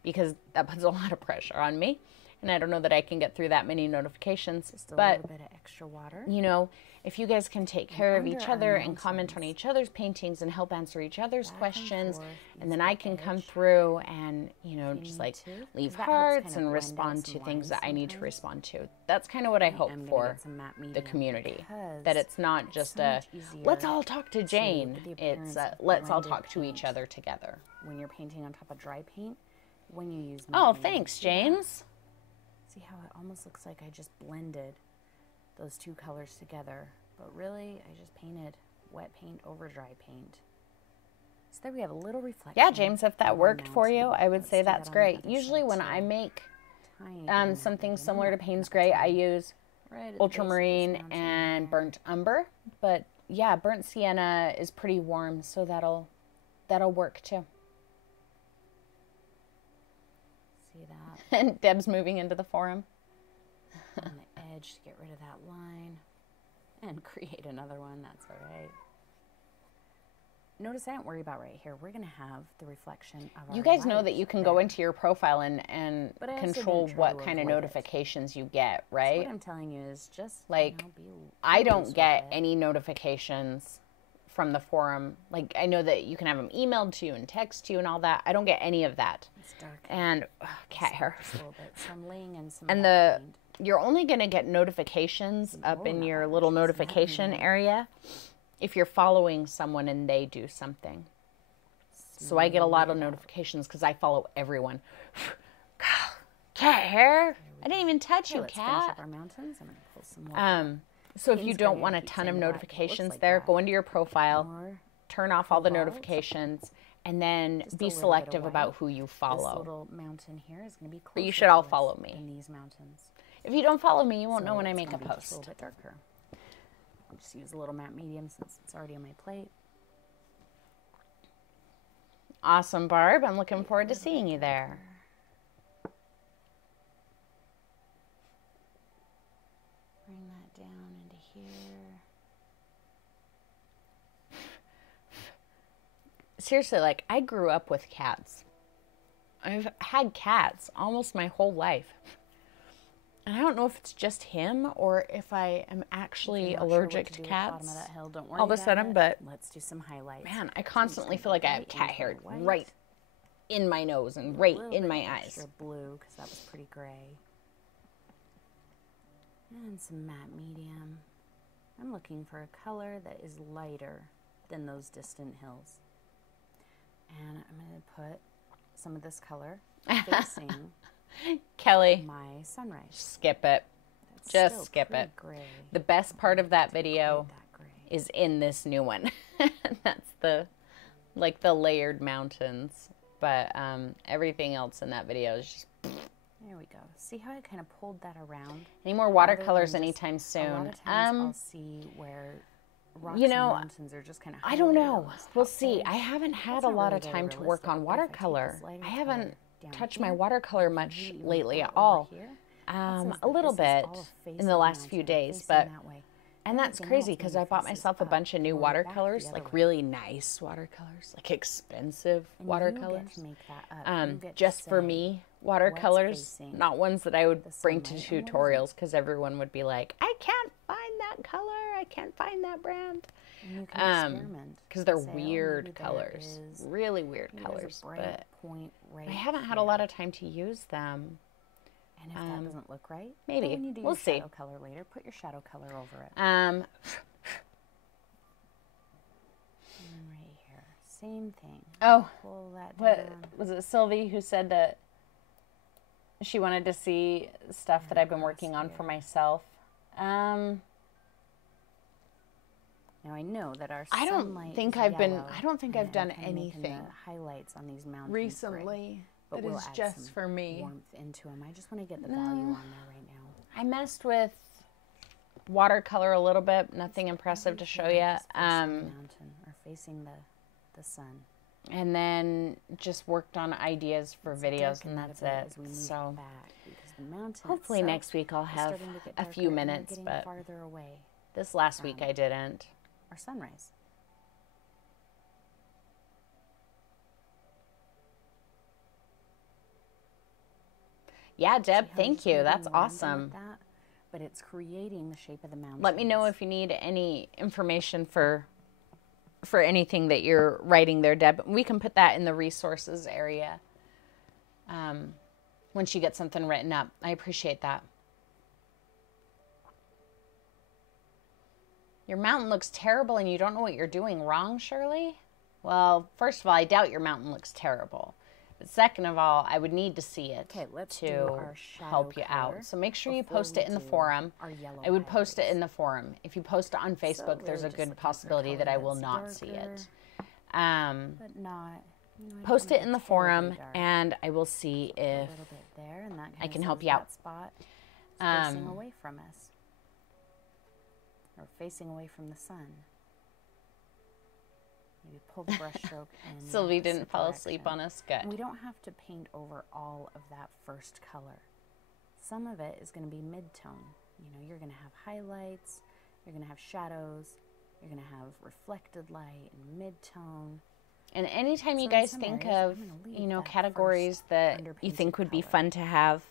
because that puts a lot of pressure on me. And I don't know that I can get through that many notifications. Just a But little bit of extra water. you know, if you guys can take care of under each our other and comment on each other's paintings and help answer each other's and questions, forth, and then use I the can come edge through and, you know, just need like to, 'cause leave that helps hearts kind of and blend out respond some to things lines that I need to sometimes. respond to. That's kind of what I hope am gonna for get some matte the medium community. because That it's not it's just so a, much easier let's all talk to get Jane. the It's appearance of let's all blended talk to each paint. other together. when you're painting on top of dry paint. When you use matte Oh, medium, thanks, see that? James. See how it almost looks like I just blended those two colors together, but really I just painted wet paint over dry paint. So there we have a little reflection. Yeah, James, if that of our worked for you, mountain. I would Let's say do that's that on the great. other Usually side when too. I make Tiny bit of matte something medium. similar to I'm not Payne's gonna Gray, put I too use right at the base of this ultramarine mountain and there. burnt umber. But yeah, burnt sienna is pretty warm, so that'll work too. See that And Deb's moving into the forum. on the edge to get rid of that line and create another one. That's all right. Notice I don't worry about right here. We're going to have the reflection of our You guys know light that you can go there. into your profile and But I also control didn't try what to kind of avoid it. notifications you get, So right? what I'm telling you is just Like, you know, be I loose don't with get it. any notifications from the forum. Like, I know that you can have them emailed to you and text to you and all that. I don't get any of that. It's dark. And cat hair. Just a little bit. So I'm laying in some And matte paint. you're only going to get notifications up in not your that little much, it's not notification medium. area if you're following someone and they do something. So I get a lot of notifications because I follow everyone. Cat hair? I didn't even touch Okay, you, let's finish cat. up our mountains. I'm going to pull some more. So if you Payne's don't Gray, want I a keep ton of saying that, it looks notifications like there, that. go into your profile, More. turn off all the Cobalt. notifications, and then Just a be little bit of selective white. about who you This follow. little mountain here is going to be closer But you should all to us follow me. than these mountains. If you don't follow me, you won't So know when I it's make a gonna be just a post. little bit darker. I'll just use a little matte medium since it's already on my plate. Awesome, Barb. I'm looking forward to seeing you there. Bring that down into here. Seriously, like, I grew up with cats. I've had cats almost my whole life. And I don't know if it's just him or if I am actually If you're not sure what allergic to do at the bottom cats of that hill, don't worry all of a about sudden, it. but Let's do some highlights. man, I So I'm constantly just feel like I gonna have go cat white hair into white. right in my nose and right in my eyes. Extra blue because that was pretty gray. And some matte medium. I'm looking for a color that is lighter than those distant hills. And I'm going to put some of this color facing Kelly, my sunrise. skip it. That's Just still skip pretty it. Gray. The best part of that video Quite that gray. is in this new one. That's the layered mountains. But everything else in that video is just There we go. See how I kind of pulled that around? Any more Rather watercolors than just- anytime soon? A lot of times I'll see where rocks you know, and mountains are just kind of I don't highlighted know. on this We'll top see. page. I haven't had That's a not lot really of very time to work realistic, on but if I take watercolor. this lighter I haven't color down touched my here, watercolor and much really lately go at over all. here, that says A that little this is bit all facing in the last few mountain, days, facing but that way. and that's Everything crazy else because maybe I bought faces myself a up bunch of new or back the watercolors, other like way. really nice watercolors, like expensive And watercolors. you get to make that up. You get to Just for say me, watercolors, facing not ones that I would the bring to sunlight and what tutorials because everyone would be like, I can't find that color, I can't find that brand. And you can experiment. Because they're Say, oh, weird maybe there colors, is- really weird maybe there's colors, a bright but point right I haven't had a here. lot of time to use them. And if that doesn't look right, maybe. then when you do We'll your see. shadow color later, put your shadow color over it. Um, And right here, same thing. oh, Pull that what down. was it, Sylvie, who said that she wanted to see stuff that I've been working on for myself? Now I know that our I don't sunlight think is I've been. yellow, I don't think and I've then done we're kinda making anything the highlights on these mountains recently gray. But that we'll is add just some for me. warmth into them. I just want to get the value on there right now. I messed with watercolor a little bit. Nothing impressive to show you. Just facing the mountain or facing the sun. And then just worked on ideas for videos, Darken and that a that's bit it. as we move So back, because the mountain hopefully itself next week I'll is have starting to get a darker, few and we're minutes, getting but farther away. this last week I didn't. Our sunrise. Yeah, Deb, See how thank he's you. moving That's random with awesome. that? But it's creating the shape of the mountain. Let me know if you need any information for anything that you're writing there, Deb. We can put that in the resources area when she gets something written up. I appreciate that. Your mountain looks terrible and you don't know what you're doing wrong, Shirley? Well, first of all, I doubt your mountain looks terrible. But second of all, I would need to see it to help you out. So make sure you post it in the forum. I would post it in the forum. If you post it on Facebook, there's a good possibility that I will not see it. But not. Post it in the forum, and I will see if a little bit there, and that I kind can of help says you out. that spot is facing away from us, or facing away from the sun. Maybe pull the brush stroke in. Sylvie the didn't opposite fall asleep direction. on us. Good. And we don't have to paint over all of that first color. Some of it is going to be mid-tone. You know, you're going to have highlights, you're going to have shadows, you're going to have reflected light and mid-tone. And anytime you So in guys some think areas, of, I'm gonna leave you know, that categories first that you underpainted think would be color. fun to have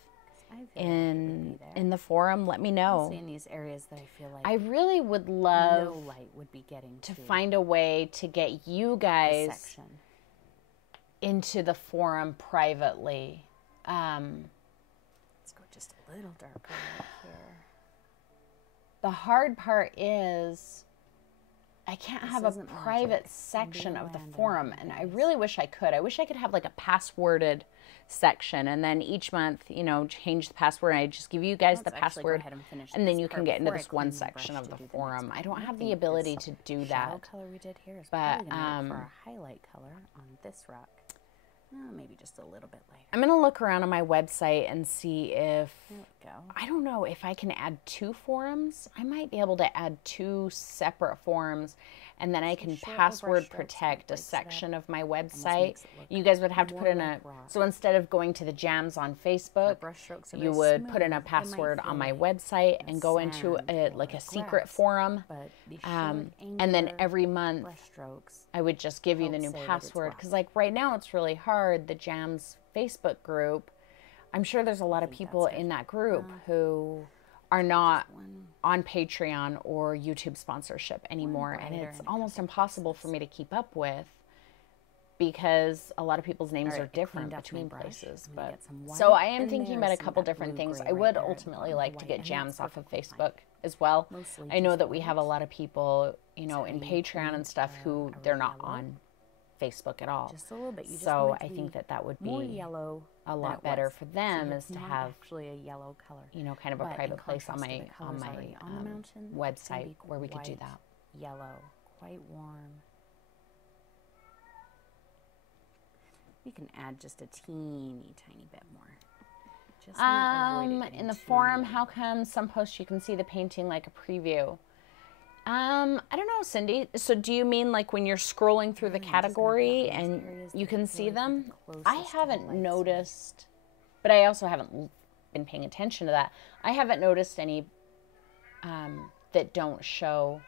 I feel like it would be there. in the forum, let me know. Mostly in these areas that I feel like I really would no love light would be getting to find a way to get you the guys section. into the forum privately. Let's go just a little darker right here. The hard part is I can't This have a isn't private magic. section Being of the random, forum, and I guys. really wish I could. I wish I could have like a passworded section, and then each month, you know, change the password. And I just give you guys Let's the actually go password, ahead and finish and then this you can part get into before I this one clean the section brush of to the do next forum. one. I don't I have the think ability this to do shadow that. color we did here is But, probably gonna work for our highlight color on this rock. Maybe just a little bit lighter. I'm gonna look around on my website and see if There we go. I don't know if I can add 2 forums. I might be able to add 2 separate forums, and then I can short password brush strokes protect a breaks it up. section of my makes website. it look You guys would have to put more in a, like rock. so instead of going to the jams on Facebook, brush strokes are you very would put in a smooth. It might password on feel my like website the and go into sand a, or like a the secret grass, forum. But the short, And then angular every month brush strokes I would just give you the help new say that it's password. rock. Because like right now it's really hard, the jams Facebook group. I'm sure there's a lot of think people that's good. in that group who are not one on Patreon or YouTube sponsorship anymore, and brighter it's in a almost couple impossible for me to keep up with because a lot of people's names All are right, I different cleaned up my between brush. places. I'm gonna But get some so white I am in thinking there, about a some of couple that different things. blue-gray I right would there, ultimately the like to white, get and jams that's off of perfectly Facebook fine. as well. Mostly I know just that we have a white, lot of people, you know, in tiny Patreon and point stuff who of they're not yellow. on Facebook at all. Just a little bit. You just So want it I to think be that would more be yellow a than lot it better was. for them See, is it's to not have, actually a yellow color. you know, kind of a But in private place on contrast to my the colors already on the mountain, it's gonna website be where we could do quite that. Yellow, quite warm. You can add just a teeny tiny bit more. Just wanna avoid it getting In the too forum, yellow. how come some posts you can see the painting like a preview? I don't know, Cindy. So do you mean like when you're scrolling through the I'm just gonna put category on those and areas you that can I see feel like are them? the I closest to the haven't light source. noticed, but I also haven't been paying attention to that. I haven't noticed any that don't show.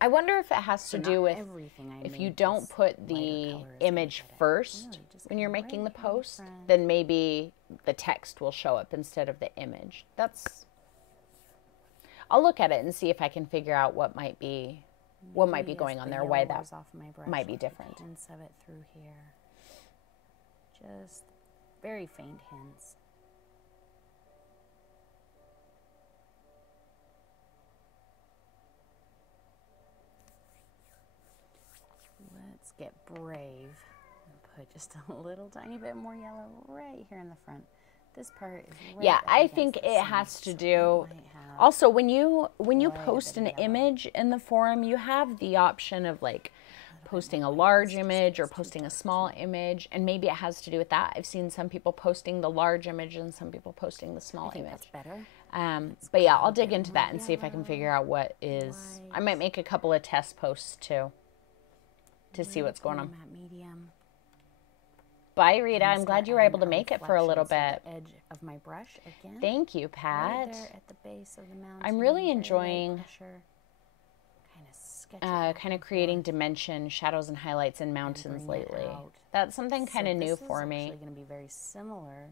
I wonder if it has to So do not with everything I if made you don't this put lighter the color is image gonna get it. first Really, just when you're kinda making the right here in post, front. then maybe the text will show up instead of the image. I'll look at it and see if I can figure out what might be Maybe going as on the there, why yellow that wears off my brush, might be I'll put different. hints of it through here. Just very faint hints. Let's get brave and put just a little tiny bit more yellow right here in the front. This part is right Yeah, up I against think the it center, has to so it do. might have Also, when you quite a post bit an of yellow. image in the forum, you have the option of like posting a large image or posting a small image, and maybe it has to do with that. I've seen some people posting the large image and some people posting the small I think image. that's better. But yeah, I'll a dig bit into more that and see if I can figure out what is. I might make a couple of test posts too to see what's going on. Matte medium. Bye, Rita. I'm Start glad you were adding able to a make it for a little reflection, bit. so the edge of my brush again. Thank you, Right Pat. there at the base of the mountain. I'm really very light enjoying pressure. Kind of kind of creating dimension, shadows, and highlights in mountains bring it lately. out. That's something kind of new for This me. is actually going to be very similar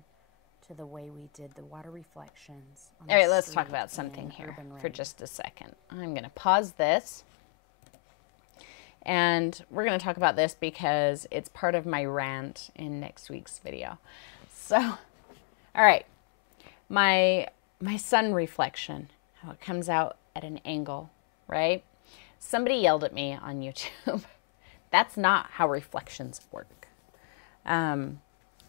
to the way we did the water reflections. On All the right, let's talk street about something in here Urban for Rain. just a second. I'm going to pause this. And we're going to talk about this because it's part of my rant in next week's video. So, all right. My sun reflection, how it comes out at an angle, right? Somebody yelled at me on YouTube. That's not how reflections work.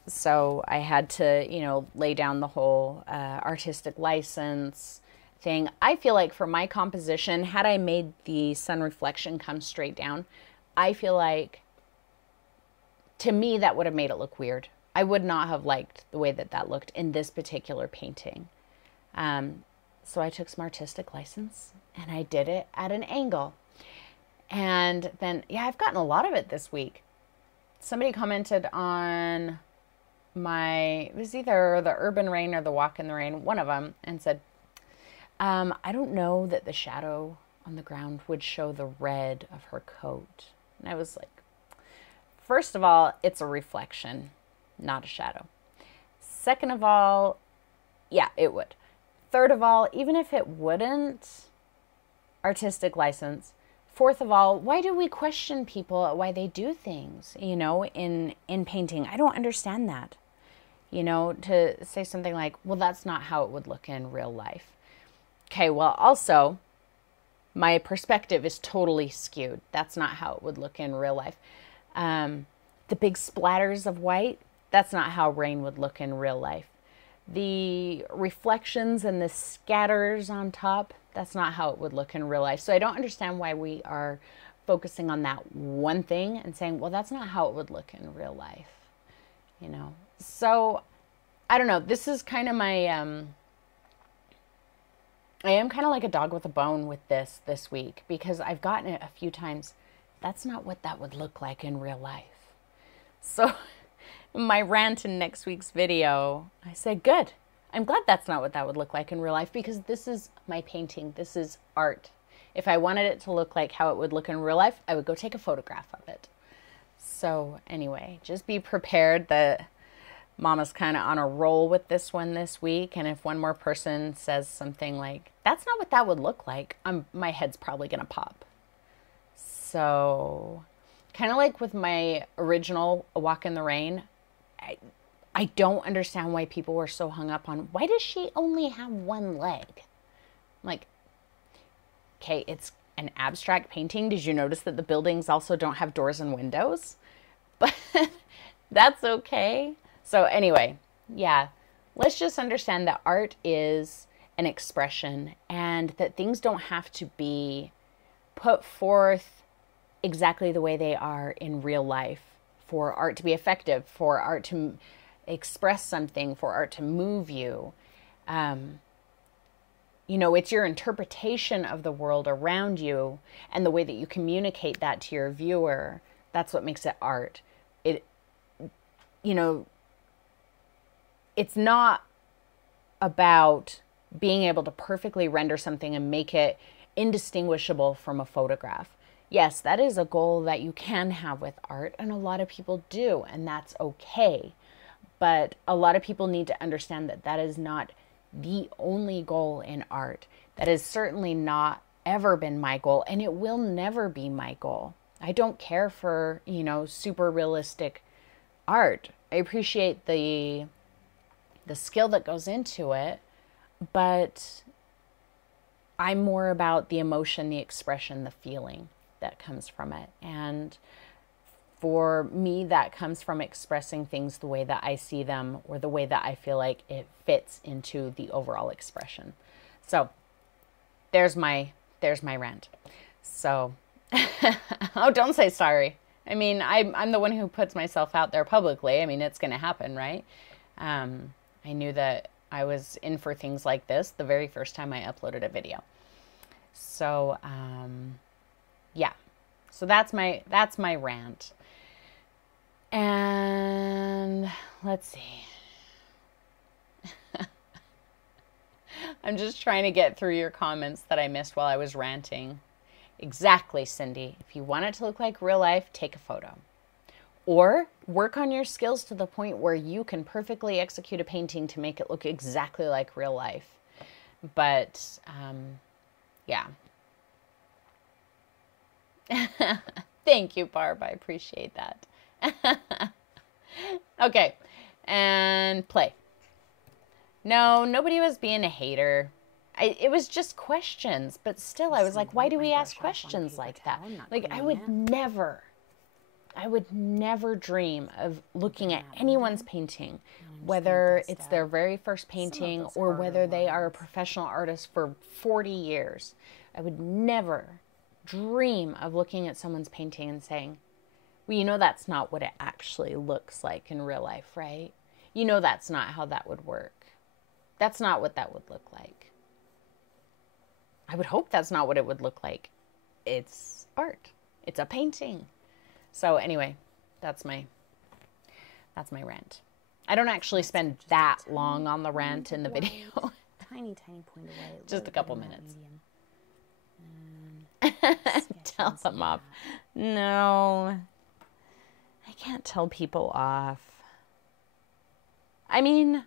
So I had to, lay down the whole artistic license thing. I feel like for my composition, had I made the sun reflection come straight down, I feel like, to me, that would have made it look weird. I would not have liked the way that looked in this particular painting. So I took some artistic license and I did it at an angle. And then, I've gotten a lot of it this week. Somebody commented on it was either the Urban Rain or the Walk in the Rain, one of them, and said, I don't know that the shadow on the ground would show the red of her coat. And I was like, first of all, it's a reflection, not a shadow. Second of all, yeah, it would. Third of all, even if it wouldn't, artistic license. Fourth of all, why do we question people why they do things, in painting? I don't understand that. To say something like, well, that's not how it would look in real life. Okay, well, also, my perspective is totally skewed. That's not how it would look in real life. The big splatters of white, that's not how rain would look in real life. The reflections and the scatters on top, that's not how it would look in real life. So I don't understand why we are focusing on that one thing and saying, well, that's not how it would look in real life. So I don't know. This is kind of my, I am kind of like a dog with a bone with this week, because I've gotten it a few times. That's not what that would look like in real life. So my rant in next week's video, I said, good. I'm glad that's not what that would look like in real life, because this is my painting. This is art. If I wanted it to look like how it would look in real life, I would go take a photograph of it. So anyway, just be prepared that Mama's kind of on a roll with this one this week. And if one more person says something like, that's not what that would look like, my head's probably going to pop. So kind of like with my original A Walk in the Rain, I don't understand why people were so hung up on, why does she only have one leg? I'm like, okay, it's an abstract painting. Did you notice that the buildings also don't have doors and windows? But that's okay. So anyway, let's just understand that art is an expression, and that things don't have to be put forth exactly the way they are in real life for art to be effective, for art to express something, for art to move you, you know, it's your interpretation of the world around you and the way that you communicate that to your viewer. That's what makes it art. It, you know, it's not about being able to perfectly render something and make it indistinguishable from a photograph. Yes, that is a goal that you can have with art, and a lot of people do, and that's okay. But a lot of people need to understand that that is not the only goal in art. That has certainly not ever been my goal, and it will never be my goal. I don't care for, you know, super realistic art. I appreciate the skill that goes into it, but I'm more about the emotion, the expression, the feeling that comes from it. And for me, that comes from expressing things the way that I see them, or the way that I feel like it fits into the overall expression. So there's my rant. So, oh, don't say sorry. I mean, I'm the one who puts myself out there publicly. I mean, it's going to happen, right? I knew that I was in for things like this the very first time I uploaded a video. So, yeah. So that's my rant. And let's see. I'm just trying to get through your comments that I missed while I was ranting. Exactly, Cindy. If you want it to look like real life, take a photo. Or work on your skills to the point where you can perfectly execute a painting to make it look exactly like real life. But, yeah. Thank you, Barb. I appreciate that. Okay, and play. No, nobody was being a hater. It was just questions, but still, I was like, why do we ask questions like that? Like, I would never dream of looking at anyone's painting, whether it's their very first painting or whether they are a professional artist for 40 years. I would never dream of looking at someone's painting and saying, well, you know, that's not what it actually looks like in real life, right? You know, that's not how that would work. That's not what that would look like. I would hope that's not what it would look like. It's art. It's a painting. So anyway, that's my rant. I don't actually spend that long on the rant in the video. Tiny point away. Just a couple minutes. Tell them off. No, I can't tell people off. I mean,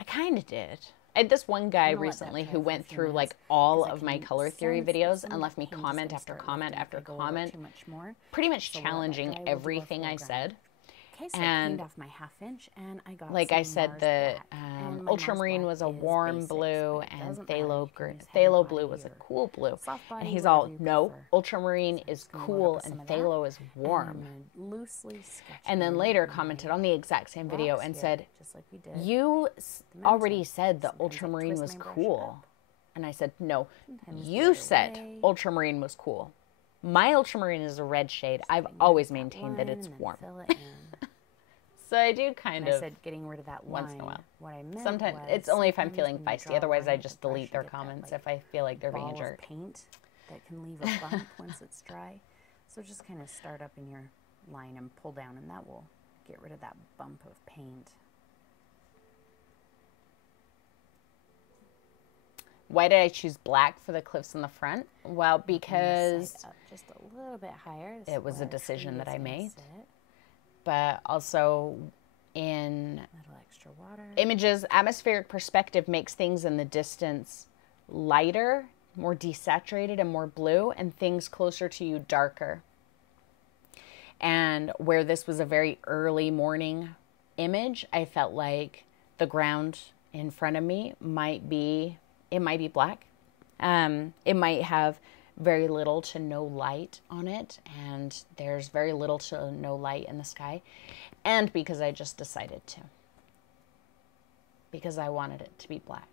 I kind of did. I had this one guy recently who went through like all of my color theory videos and left me comment after comment after comment, pretty much challenging everything I said. Okay, so I cleaned off my 1/2 inch and I got like I said, the ultramarine was a warm blue and phthalo blue was a cool blue. And he's all, no, ultramarine is cool and phthalo is warm. And then later commented on the exact same video and said, you already said the ultramarine was cool. And I said, no, you said ultramarine was cool. My ultramarine is a red shade. I've always maintained that it's warm. So I do kind of, I said getting rid of that line. Once in a while. What I meant sometimes was, it's only if I'm feeling feisty. Otherwise, I just delete their comments if I feel like they're being a ball jerk. Of paint that can leave a bump once it's dry. So just kind of start up in your line and pull down, and that will get rid of that bump of paint. Why did I choose black for the cliffs in the front? Well, because just a little bit higher. It was a decision that I made. But also in extra water. Images, atmospheric perspective makes things in the distance lighter, more desaturated and more blue, and things closer to you darker. And where this was a very early morning image, I felt like the ground in front of me might be black. It might have very little to no light on it, and there's very little to no light in the sky. And because I just decided to. Because I wanted it to be black.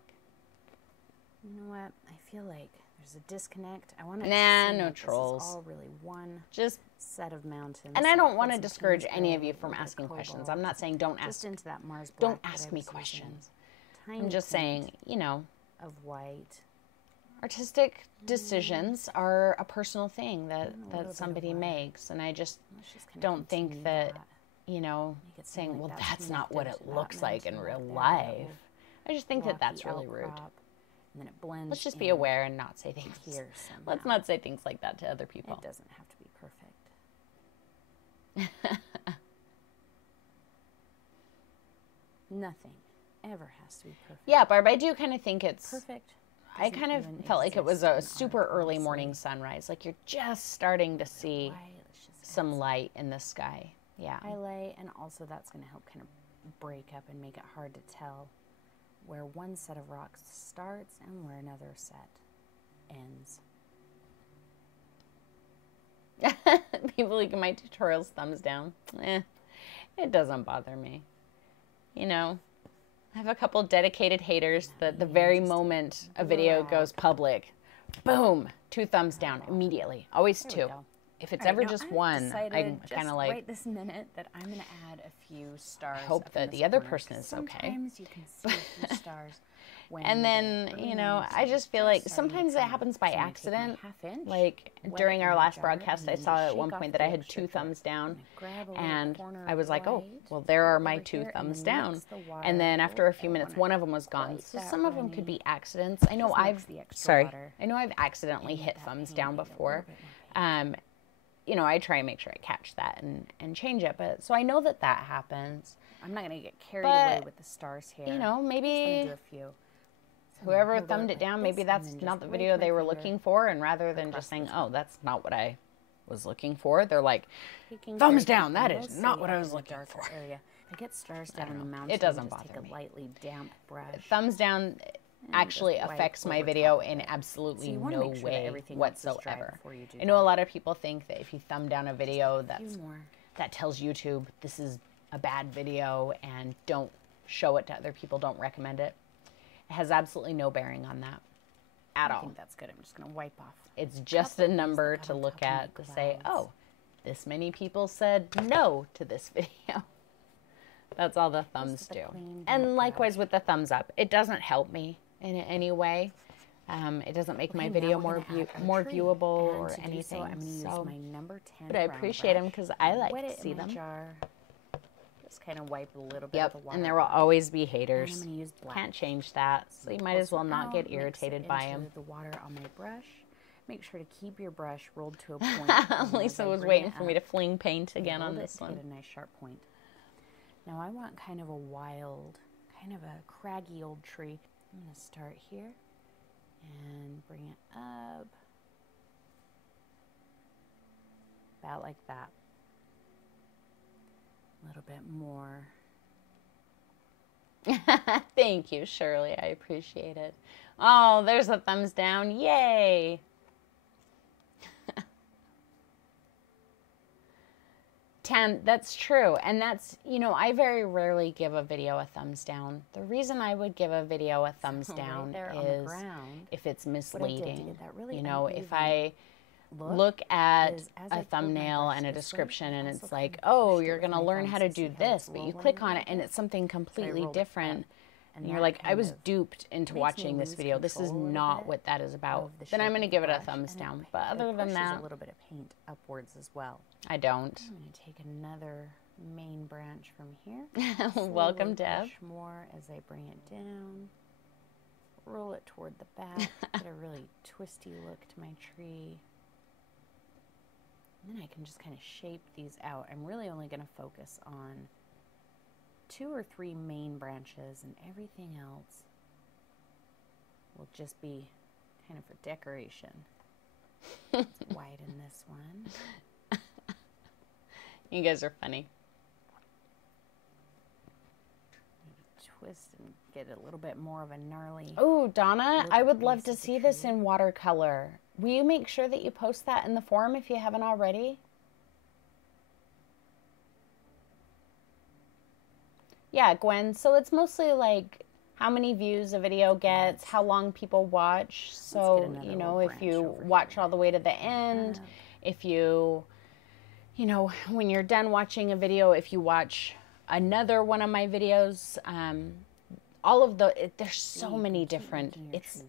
You know what? I feel like there's a disconnect. I want to Nah, see no that trolls. This is all really one Just, set of mountains. and I don't It want to pulls into discourage any gray, of you a from little bit of asking questions. cobalt, I'm not saying don't just ask, into that Mars black don't that I ask me was using. questions. Tiny I'm just tint saying, you know, of white. artistic decisions are a personal thing little bit that of somebody water. makes, and I just Let's just kinda don't think continue that, you know, Make it seem saying, like well, that's that's not what connected it to looks that like in mountain real right there, that life. little I just think that that's rocky really rude. outcrop, and then it blends. Let's just be in aware and not say things. here somehow. Let's not say things like that to other people. It doesn't have to be perfect. Nothing ever has to be perfect. Yeah, Barb, I do kind of think it's... Perfect. I doesn't kind of even felt like it was a exist in super art, early honestly. morning sunrise. Like you're just starting to see Why? Let's just add some light in the sky. Yeah. highlight, and also that's going to help kind of break up and make it hard to tell where one set of rocks starts and where another set ends. People look at my tutorials thumbs down. It doesn't bother me. You know, I have a couple dedicated haters that the very moment a video goes public, boom, 2 thumbs down immediately. Always There we 2. go. If it's All right, ever now just I've one, decided I'm just kind of like, right this minute that I'm going to add a few stars. hope up that in this the other corner, person 'cause is okay. Sometimes you can see a few stars. When and the then, early you know, morning I sun just is feel like starting to sometimes it come up. happens by So I'm gonna take my accident. ½ Like wet during it our in a last jar, broadcast, and I then saw just at one shake point off that the I had extra 2 dirt. thumbs down. I'm gonna grab a little And corner I of was like, oh, white, well, there are over my here, 2 and thumbs then down. mix the water. And then after a I few don't minutes, wanna one of them was gone. quite So that some of them could runny. be accidents. I know Just I've, mix the extra sorry, water I know I've accidentally in with hit that thumbs paint, down make it a before. little bit more pink. You know, I try and make sure I catch that and change it. But so I know that that happens. I'm not gonna get carried away But, with the stars here. You know, Just gonna maybe do a few. So I'm gonna whoever hold thumbed it like down, this, maybe and that's then not just the rake video my they were finger looking for. And rather than across just saying, the oh, that's not what I was looking for, they're like, taking thumbs care of down, that keeping is mostly not what I up was in the looking darker for. Area. If I get stars down in the know. It mountain, doesn't just bother take me. a lightly damp brush. thumbs down actually just wipe affects my over video top of in it. absolutely So you wanna no make sure that way everything else is dry whatsoever. before you do I know a that. lot of people think that if you thumb down a video, A few that's more. that tells YouTube this is a bad video and don't show it to other people, don't recommend it. It has absolutely no bearing on that at I all. think that's good. I'm just gonna wipe off. It's just a couple of these number that to got on look top of at my to say, clouds. oh, this many people said no to this video. That's all the thumbs with a do. clean And damp likewise with the thumbs up. It doesn't help me in any way. It doesn't make my Okay, video now we're more gonna add our more tree. viewable And or to do anything. So I'm gonna use So, my number 10 but I brown appreciate them brush, because I like wet to it see in my them. jar. Just kind of wipe a little bit Yep, of the water and there will off. always be And I'm haters. gonna use black. Can't change that, so you might Pull as well some not get out, mix it irritated by into them. the water on my brush. Make sure to keep your brush rolled to a point. and as Lisa I was bring waiting it for me up, to fling paint again on hold it this to one. get a nice sharp point. Now I want kind of a wild, kind of a craggy old tree. I'm gonna start here and bring it up. About like that. A little bit more. Thank you, Shirley. I appreciate it. Oh, there's a thumbs down. Yay! Tan, that's true. And that's, you know, I very rarely give a video a thumbs down. The reason I would give a video a thumbs Right down there on the is ground, if it's what I did to misleading. get that really You know, if uneven I look is at as I a pulled my thumbnail brush and a this way, description I and also it's like, kind of oh, pushed it you're with going to my learn thumbs how to to do see how it's this, but you rolling click a on it little and bit. it's something So I completely rolled it up, different. And you're that like, I kind was of duped into makes me watching this lose video. This is control a little not bit what that is about. of the Then I'm shape going to of give the it a brush, thumbs and it down. pu- But it other than pushes that, a little bit of paint upwards as well. I don't. I'm going to take another main branch from here. Welcome, Slowly Deb. push more as I bring it down. Roll it toward the back. Get a really twisty look to my tree. And then I can just kind of shape these out. I'm really only going to focus on 2 or 3 main branches, and everything else will just be kind of for decoration. Let's widen this one. You guys are funny. Twist and get a little bit more of a gnarly. Oh, Donna, Look I at would the love base to of the see this tree. in watercolor. Will you make sure that you post that in the forum if you haven't already? Yeah, Gwen. So it's mostly like how many views a video gets, how long people watch. So, another you know, little if you branch over watch all the way to the end, if you know, when you're done watching a video, if you watch another one of my videos, all of there's so many different, it's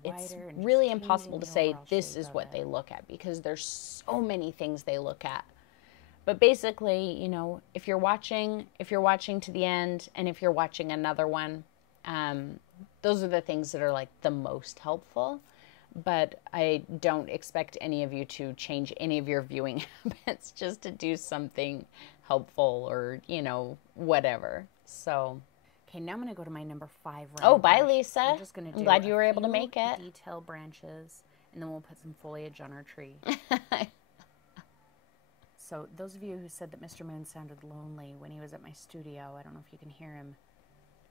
really impossible to say this is what they look at, because there's so many things they look at. But basically, you know, if you're watching to the end, and if you're watching another one, those are the things that are like the most helpful. But I don't expect any of you to change any of your viewing habits just to do something helpful, or, you know, whatever. So, okay, now I'm going to go to my number 5 round. Oh, bye, brush. Lisa. We're just going to do I'm glad you were a able to few make it. detail branches, and then we'll put some foliage on our tree. So those of you who said that Mr. Moon sounded lonely when he was at my studio, I don't know if you can hear him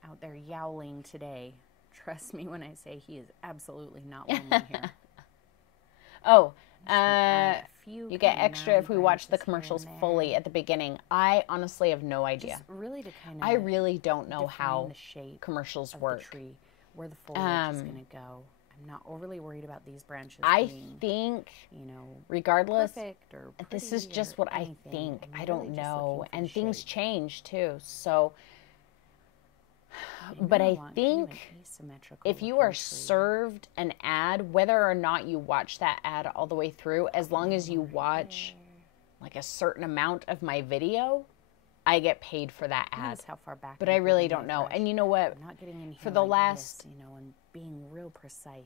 out there yowling today. Trust me when I say he is absolutely not lonely here. Oh, You get extra if we watch the commercials fully at the beginning. I honestly have no idea. Just really to kind of I really don't know how the shape commercials of work. the tree, where the foliage is going to go. I'm not overly worried about these branches I being, think, you know, regardless, perfect or this is just what I think. I don't really know. And shape. things change too. So, but I think if you are served an ad, whether or not you watch that ad all the way through, as long as you watch like a certain amount of my video, I get paid for that ad. How far back, but I really don't know. And you know what? I'm not getting in here for the like last this, you know, and being real precise.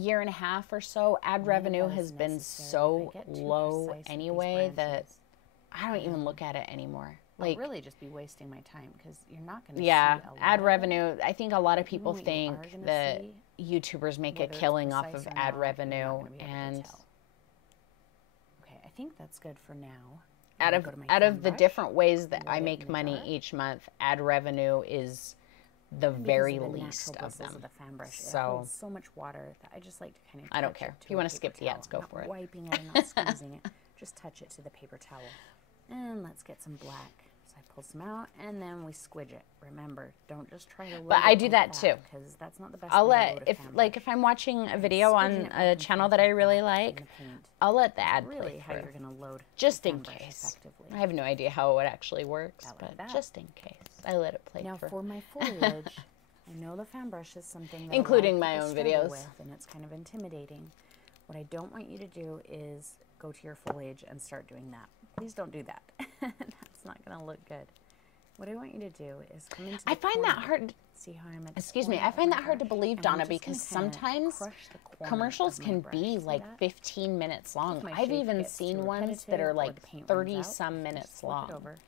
year and a half or so, ad revenue has been so low anyway that I don't even look at it anymore. Like, I'll really just be wasting my time, because you're not going to yeah, see a lot ad of revenue. I think a lot of people what you think are gonna that see, YouTubers make a whether it's killing off precise of or ad not, you're not revenue, gonna be able to and tell. Okay, I think that's good for now. out of the brush, different ways that let I it make in the money jar. each month, ad revenue is the Because very of the least natural of bristles them. the fan brush. It So holds so much water that I just like to kind of I don't touch care. it If to you a want to paper skip the ads, towel. go for Not it. wiping it and not squeezing it. Just touch it to the paper towel. And let's get some black. So I pull some out, and then we squidge it. Remember, don't just try to load But I it do like that too. because that's not the best I'll way to let, load a if fan like brush. if I'm watching a video on Squidging it a back channel and that I forth really in like, the paint I'll let the ad really play how through, you're going to load just a in fan brush case. effectively. I have no idea how it actually works, Like but that. just in case, I let it play Now through. for my foliage, I know the fan brush is something that Including a lot my of own people struggle videos. with, and it's kind of intimidating. What I don't want you to do is go to your foliage and start doing that. Please don't do that. That's not going to look good. What I want you to do is come into the I find that corner. hard. See how I'm at the Excuse me, corner I of find my that hard to brush? believe, And I'm Donna, just because gonna kinda sometimes crush the corner commercials of my can brush. be See like that? 15 minutes long. my I've shape even gets too seen ones that repetitive are or like the paint runs 30 out, some just minutes flip it long. over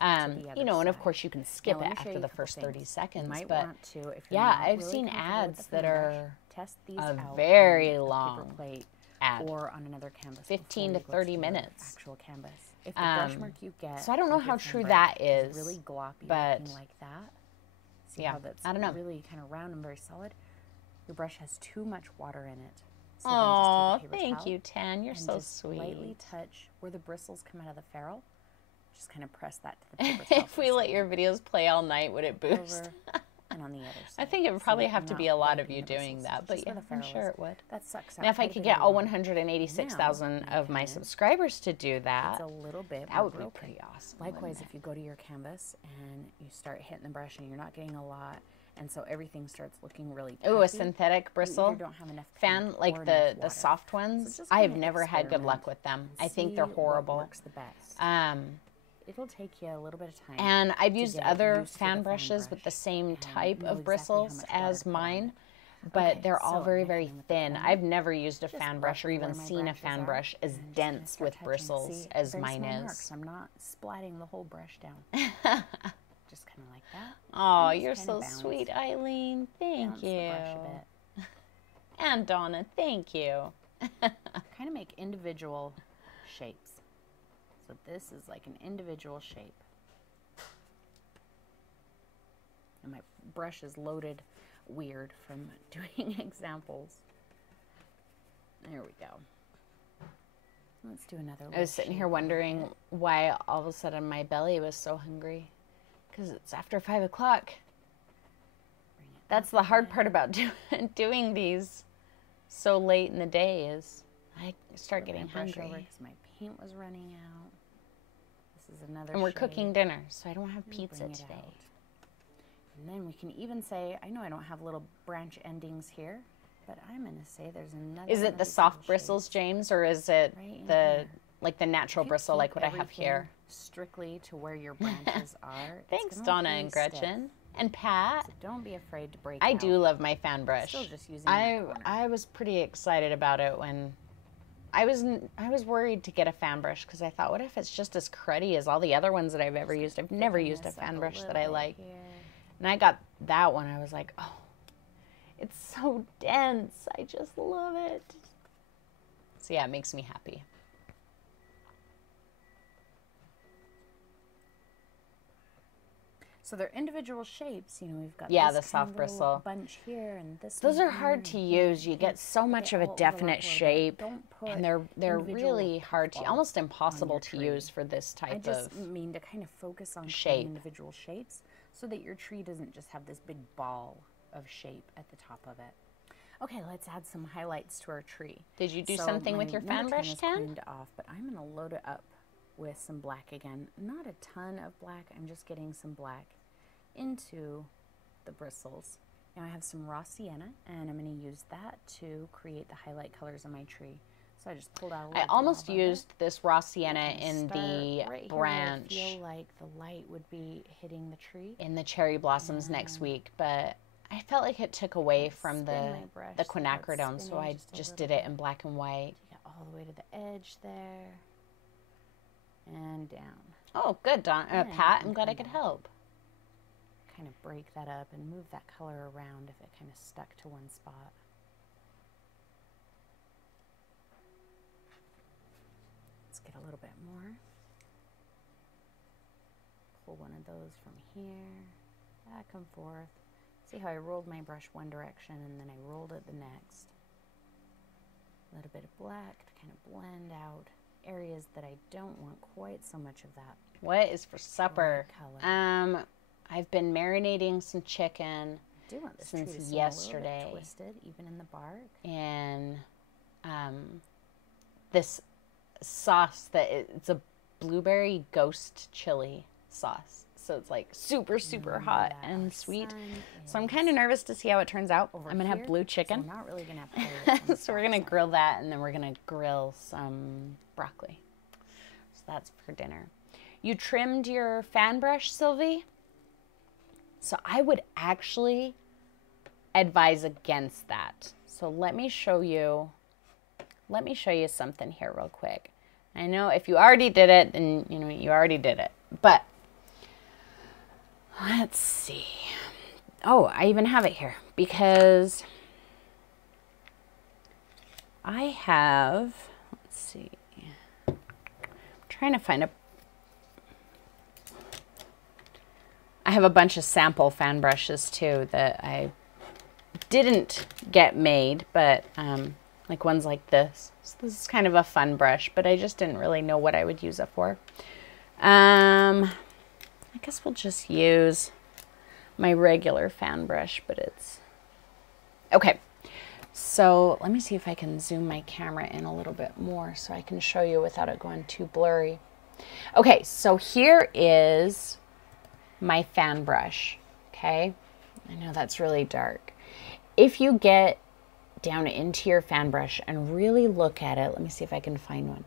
You other know, and of side. course you can skip Now, let it me show after you a the couple first 30 things. seconds, You might but want to, if you're yeah, not I've really seen comfortable with ads the that fan brush, are test these a out very on a long paper plate ad. or on another canvas. 15 before to you go 30 your minutes. Actual canvas. If the brush mark you get, so I don't know with your how fan true brush that is, really gloppy but looking like that. See yeah, how that's I don't know. really kind of round and very solid. Your brush has too much water in it. So Oh, then just take a paper thank towel you, Tan. You're and so just lightly sweet. touch where the bristles come out of the ferrule. Just kind of press that to the paper towel. If we let your videos play all night, would it boost? over and on the other side. I think it would so probably that have you're to be not a lot of wiping you the doing bristles, that, but just yeah, where the I'm ferrule sure is. it would. That sucks out Now, if I quite a could bit get of all the water. 186,000 Now, of my you can- subscribers to do that, It's a little bit that would more be broken. pretty awesome. Likewise, wouldn't if you go to your canvas and you start hitting the brush and you're not getting a lot, and so everything starts looking really it? Ooh, a puffy, synthetic you bristle either don't have enough fan, paint like or the enough water. soft ones. just I have kinda never had good luck experiment with them. and I think they're see what horrible. works the best. It'll take you a little bit of time. And I've to used get other used to the fan brushes with brush the same and type know of exactly how bristles much water as to put on mine, it. but Okay, they're all so very, I'm very gonna come in with the thin. corner. I've never used a Just fan brush or roughly even where my seen a branches fan are, brush as and just gonna dense start with touching. bristles See, as very mine small is. marks. I'm not splatting the whole brush down. Just kind of like that. Oh, And just you're kinda so bounce- sweet, Eileen. Thank bounce the brush a you. bit. And Donna, thank you. Kind of make individual shapes. So this is like an individual shape. And my brush is loaded weird from doing examples. There we go. Let's do another. I was sitting here wondering why all of a sudden my belly was so hungry. Because it's after 5 o'clock. Bring it That's the hard part about doing these so late in the day is I start getting hungry. Because my paint was running out. This is another And we're shade. Cooking dinner, so I don't have pizza Bring it today. out. And then we can even say, I know I don't have little branch endings here, but I'm going to say there's another. Is it the soft bristles, James, or is it Right in the here. like the natural bristle like what I have here? Strictly to where your branches are. It's Thanks, gonna look Donna really and stiff. And Pat. So don't be afraid to break I out. do love my fan brush. Still just using that corner. I was pretty excited about it when I was worried to get a fan brush because I thought, what if it's just as cruddy as all the other ones that I've ever used? I've never used a Thicken this fan up brush that little I bit like. here. And I got that one. I was like, oh, it's so dense. I just love it. So yeah, it makes me happy. So they're individual shapes. You know, we've got Yeah, this the kind soft of little bristle. bunch here and this. Those one are hard to here. use. You get so much They of a all overlap definite a little bit. shape, Don't put and they're individual really hard to, puffballs almost on impossible your to tree. use for this I type just of. mean to kind of focus on shape. creating individual shapes so that your tree doesn't just have this big ball of shape at the top of it. Okay, let's add some highlights to our tree. Did you do So something with my your fan number 10 brush, is Ken? cleaned off, but I'm going to load it up with some black again. Not a ton of black. I'm just getting some black into the bristles. Now I have some raw sienna, and I'm going to use that to create the highlight colors on my tree. So I just pulled out a little I almost blob of it. used this raw sienna And in start the right here branch where I feel like the light would be hitting the tree. in the cherry blossoms next week, but I felt like it took away Let's from spin the my brush so it's quinacridone, so spinning I just a just little did it bit. in black and white. Take it all the way to the edge there and down. Oh, good, And Pat. you I'm glad I can could help. kind of break that up and move that color around if it kind of stuck to one spot. Let's get a little bit more. Pull one of those from here, back and forth. See how I rolled my brush one direction and then I rolled it the next. A little bit of black to kind of blend out areas that I don't want quite so much of that. What is for supper? color. I've been marinating some chicken I do want this since tree to seem yesterday. a little bit twisted, even in the bark. in this sauce that it's a blueberry ghost chili sauce. So it's like super, super hot that and our sweet. sun So I'm kind of nervous to see how it turns out. over I'm going to have here, blue So chicken. we're not really gonna have to play with So we're going to grill that, and then we're going to grill some broccoli. So that's for dinner. You trimmed your fan brush, Sylvie? So I would actually advise against that. So let me show you something here real quick. I know if you already did it, then you know you already did it. But let's see. Oh, I even have it here because I have, let's see. I'm trying to find I have a bunch of sample fan brushes too that I didn't get made, but like ones like this. So this is kind of a fun brush, but I just didn't really know what I would use it for. I guess we'll just use my regular fan brush, but it's okay. So let me see if I can zoom my camera in a little bit more so I can show you without it going too blurry. Okay, so here is my fan brush, okay? I know that's really dark. If you get down into your fan brush and really look at it, let me see if I can find one.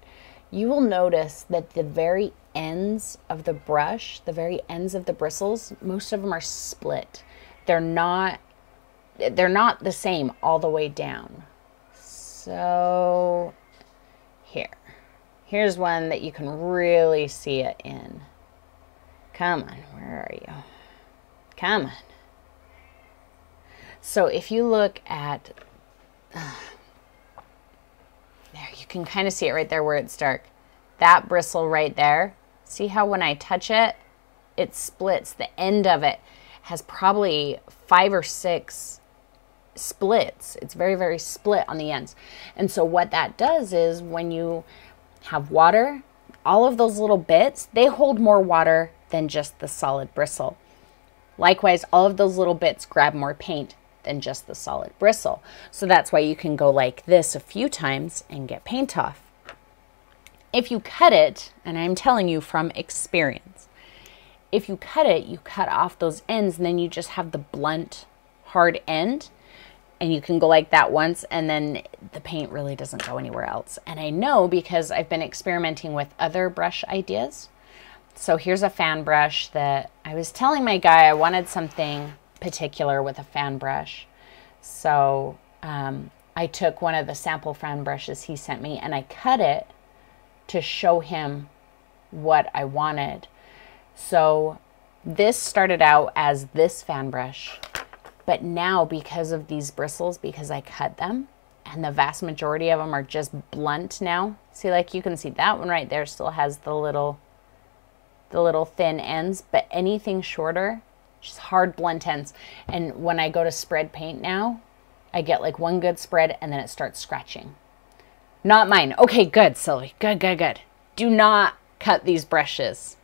You will notice that the very ends of the brush, the very ends of the bristles, most of them are split. They're not the same all the way down. So here's one that you can really see it in. Come on, where are you? Come on. So if you look at, there, you can kind of see it right there where it's dark. That bristle right there, see how when I touch it, it splits. The end of it has probably 5 or 6 splits. It's very, very split on the ends. And so what that does is when you have water, all of those little bits, they hold more water than just the solid bristle. Likewise, all of those little bits grab more paint than just the solid bristle. So that's why you can go like this a few times and get paint off. If you cut it, and I'm telling you from experience, if you cut it, you cut off those ends and then you just have the blunt, hard end, and you can go like that once and then the paint really doesn't go anywhere else. And I know because I've been experimenting with other brush ideas. So here's a fan brush that I was telling my guy I wanted something particular with a fan brush. So I took one of the sample fan brushes he sent me and I cut it to show him what I wanted. So this started out as this fan brush, but now because of these bristles, because I cut them, and the vast majority of them are just blunt now. See, like you can see that one right there still has the little thin ends, but anything shorter, just hard blunt ends. And when I go to spread paint now, I get like one good spread and then it starts scratching. Not mine. Okay, good, Sylvie. Good, good, good. Do not cut these brushes.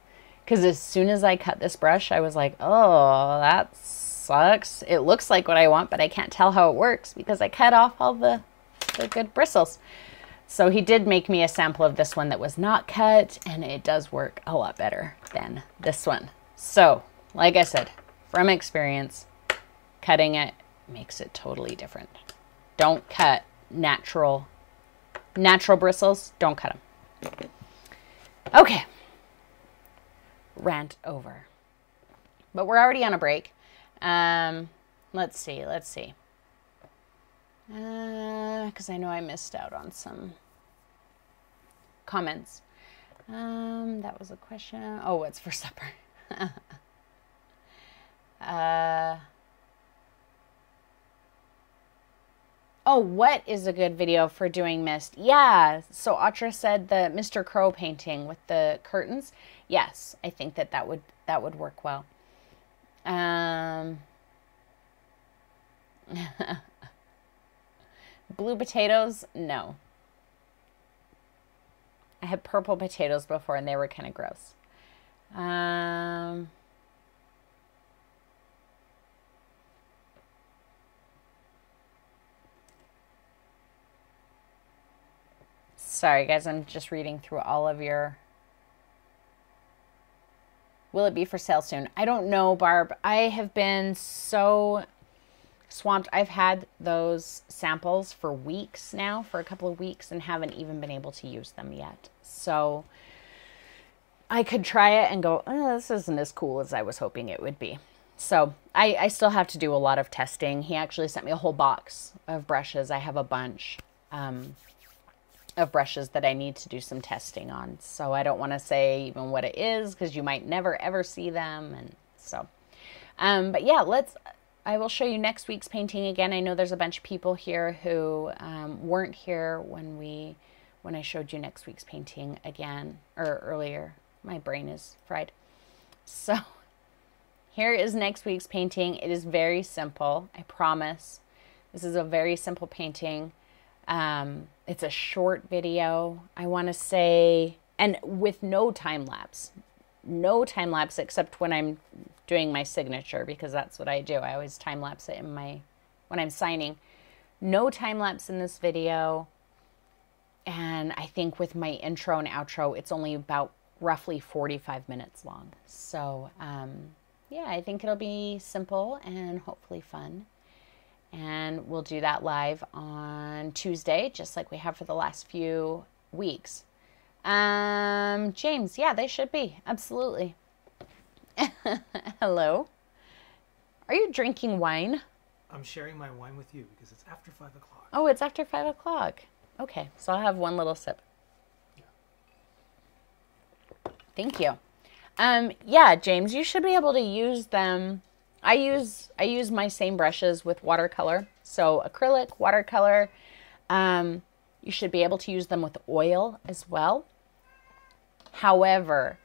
Because as soon as I cut this brush, I was like, oh, that sucks. It looks like what I want, but I can't tell how it works because I cut off all the good bristles. So he did make me a sample of this one that was not cut, and it does work a lot better than this one. So, like I said, from experience, cutting it makes it totally different. Don't cut natural bristles. Don't cut them. Okay. Rant over. But we're already on a break. Let's see. Because I know I missed out on some comments. That was a question. Oh, what's for supper? Oh, what is a good video for doing mist? Yeah, so Atra said the Mr. Crow painting with the curtains. Yes, I think that would work well. Blue potatoes? No. I had purple potatoes before and they were kind of gross. Sorry, guys, I'm just reading through all of your... Will it be for sale soon? I don't know, Barb. I have been so swamped. I've had those samples for weeks now, for a couple of weeks, and haven't even been able to use them yet. So I could try it and go, oh, this isn't as cool as I was hoping it would be. So I still have to do a lot of testing. He actually sent me a whole box of brushes. I have a bunch of brushes that I need to do some testing on. So I don't want to say even what it is because you might never ever see them. And so, but yeah, I will show you next week's painting again. I know there's a bunch of people here who weren't here when I showed you next week's painting again, or earlier. My brain is fried. So here is next week's painting. It is very simple, I promise. This is a very simple painting. It's a short video, I want to say, and with no time lapse. No time lapse except when I'm doing my signature, because that's what I do. I always time lapse it when I'm signing. No time lapse in this video. And I think with my intro and outro, it's only about roughly 45 minutes long. So, yeah, I think it'll be simple and hopefully fun. And we'll do that live on Tuesday, just like we have for the last few weeks. James, yeah, they should be. Absolutely. Hello. Are you drinking wine? I'm sharing my wine with you because it's after 5 o'clock. Oh, it's after 5 o'clock. Okay, so I'll have one little sip. Yeah. Thank you. Yeah, James, you should be able to use them. I use my same brushes with watercolor. So acrylic, watercolor. You should be able to use them with oil as well. However,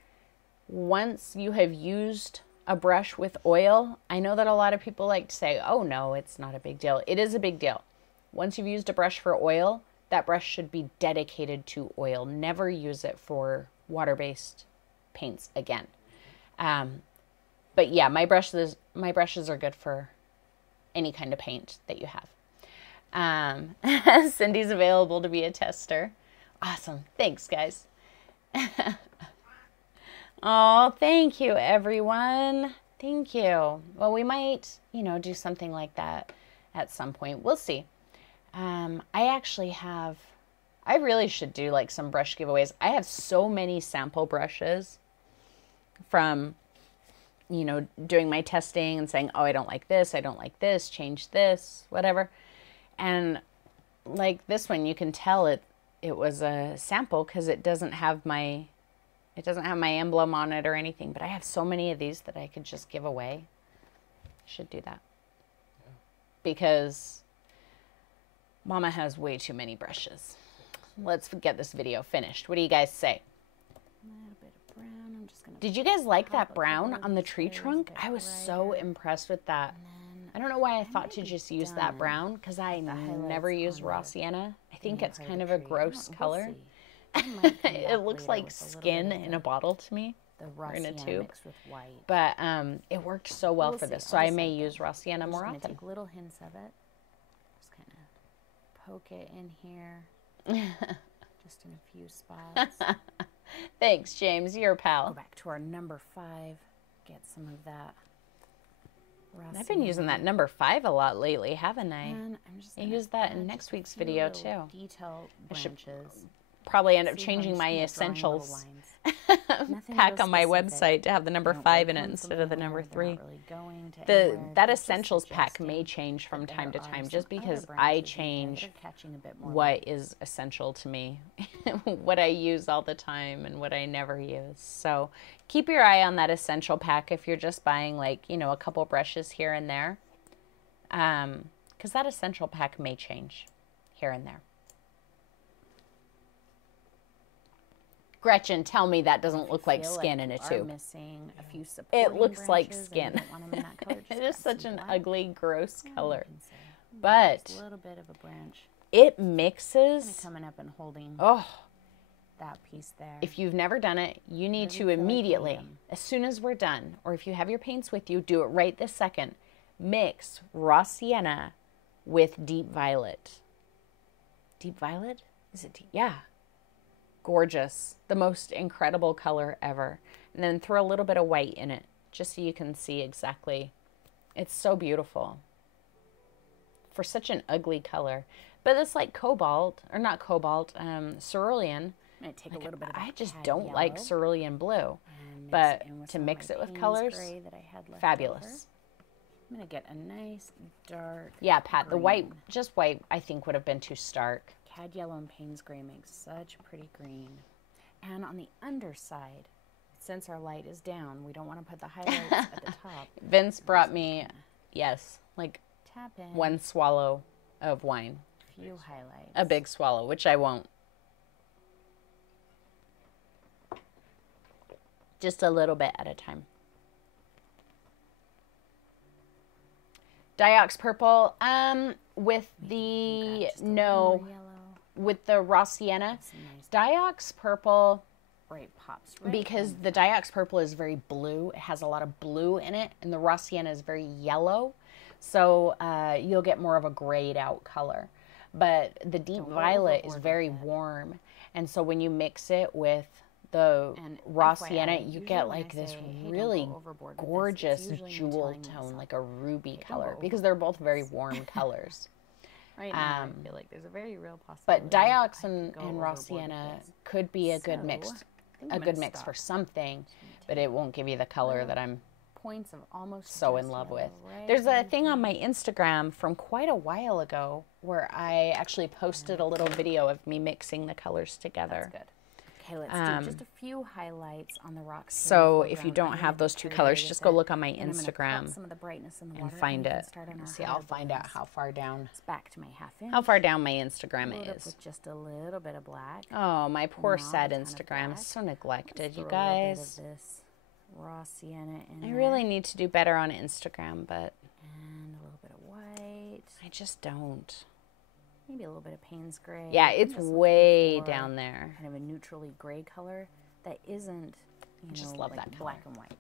once you have used a brush with oil, I know that a lot of people like to say, oh no, it's not a big deal. It is a big deal. Once you've used a brush for oil, that brush should be dedicated to oil. Never use it for water-based paints again. But yeah, my brushes are good for any kind of paint that you have. Cindy's available to be a tester. Awesome. Thanks, guys. Oh, thank you, everyone. Thank you. Well, we might, do something like that at some point. We'll see. I really should do like some brush giveaways. I have so many sample brushes from, doing my testing and saying, oh, I don't like this, change this, whatever. And like this one, you can tell it was a sample because it doesn't have my emblem on it or anything. But I have so many of these that I could just give away. I should do that. Because Mama has way too many brushes. Let's get this video finished. What do you guys say? A little bit of brown. I'm just gonna. Did you guys like that brown on the tree trunk? I was so impressed with that. I don't know why I thought to just use that brown, because I never use raw sienna. I think it's kind of a gross color. It looks like skin in a bottle to me, or in a tube. Mixed with white. But it worked so well for this, so I may use raw sienna more often. Take little hints of it. Just kind of poke it in here, just in a few spots. Thanks, James. You're a pal. Go back to our number 5. Get some of that. I've been using that number 5 a lot lately, haven't I? And I'm just I used that in next week's video too. Detail branches. Probably end up changing my essentials pack on my website to have the number 5 in it instead of the number 3. That essentials pack may change from time to time just because I change what is essential to me, what I use all the time and what I never use. So keep your eye on that essential pack if you're just buying like, a couple brushes here and there, because that essential pack may change here and there. Gretchen, tell me that doesn't look like skin in a tube. Missing a few it looks like skin. It is such an ugly, gross color. But just a little bit of a branch. It mixes. Coming up and holding that piece there. If you've never done it, you need to immediately, as soon as we're done, or if you have your paints with you, do it right this second. Mix raw sienna with deep violet. Deep violet? Is it deep? Yeah. Gorgeous. The most incredible color ever. And then throw a little bit of white in it, just so you can see exactly. It's so beautiful. For such an ugly color. But it's like cobalt, or not cobalt, cerulean. Take a little bit of I just don't like cerulean blue. But to mix it with colors, fabulous. I'm going to get a nice dark Yeah, Pat, the green. white, just white, I think would have been too stark. Cad yellow and Payne's gray makes such a pretty green. And on the underside, since our light is down, we don't want to put the highlights at the top. Vince brought me, yes, like Tap in 1 swallow of wine. a few highlights. A big swallow, which I won't. Just a little bit at a time. Diox purple, with the, no, with the raw sienna. Diox purple, Right, pops right because in. the Diox purple is very blue. It has a lot of blue in it, and the raw sienna is very yellow. So you'll get more of a grayed out color. But the deep violet is very warm. And so when you mix it with the raw sienna, you get like this really gorgeous jewel tone, like a ruby color, because they're both very warm colors. Right now, I feel like there's a very real possibility. But Diox and raw sienna could be a good mix, for something, but it won't give you the color that I'm points of almost so in love with. There's a thing on my Instagram from quite a while ago where I actually posted a little video of me mixing the colors together. That's good. Okay, let's do just a few highlights on the rock. So if you don't have those two colors, just go look on my Instagram some of the brightness in the and water, find it. See, I'll find out how far down back to my half-inch. how far down my Instagram is. With just a little bit of black. Oh, my poor sad Instagram is so neglected, you guys. Of this raw sienna in I really need to do better on Instagram, but and a little bit of white. I just don't. Maybe a little bit of Payne's gray. Yeah, it's way down there. Kind of a neutrally gray color that isn't, just love like that black and white.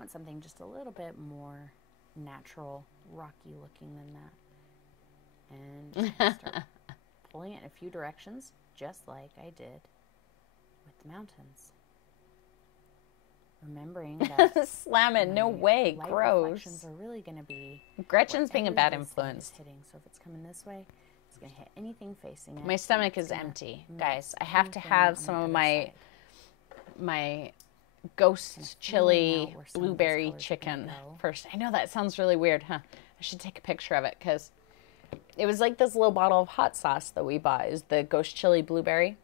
want something just a little bit more natural, rocky looking than that. And just gonna start pulling it in a few directions, just like I did with the mountains. Remembering that Slam it, no way, light gross. reflections are really going to be Gretchen's being a bad wherever this light is influence. hitting. So if it's coming this way, it's going to hit anything facing it. My stomach It's is gonna empty, miss guys. I have to anything have on some the of other my side. my ghost feeling chili out where some of these blueberry colors are gonna chicken go. first. I know that sounds really weird, huh? I should take a picture of it because it was like this little bottle of hot sauce that we bought. Is the ghost chili blueberry,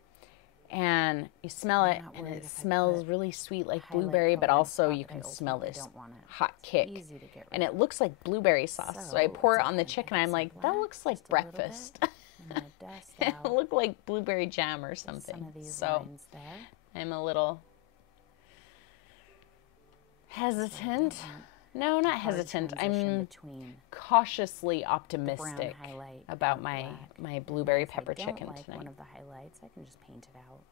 and you smell it, not and worried it if I smells put really sweet like highlight blueberry, but color on also top, you but I can smell ultimately this don't want it. hot kick. Easy to get And rid it looks like blueberry sauce. So I So pour it let's on the go chicken. ahead I'm and like, some that black, looks like just a little bit. breakfast. I'm going to dust It out looked like blueberry jam or something. some of these So lines there. I'm a little hesitant. want No, not Hard hesitant. transition I'm between cautiously brown optimistic highlight about and my black. my And blueberry if I pepper don't chicken like tonight. one of the highlights, I can just paint it out.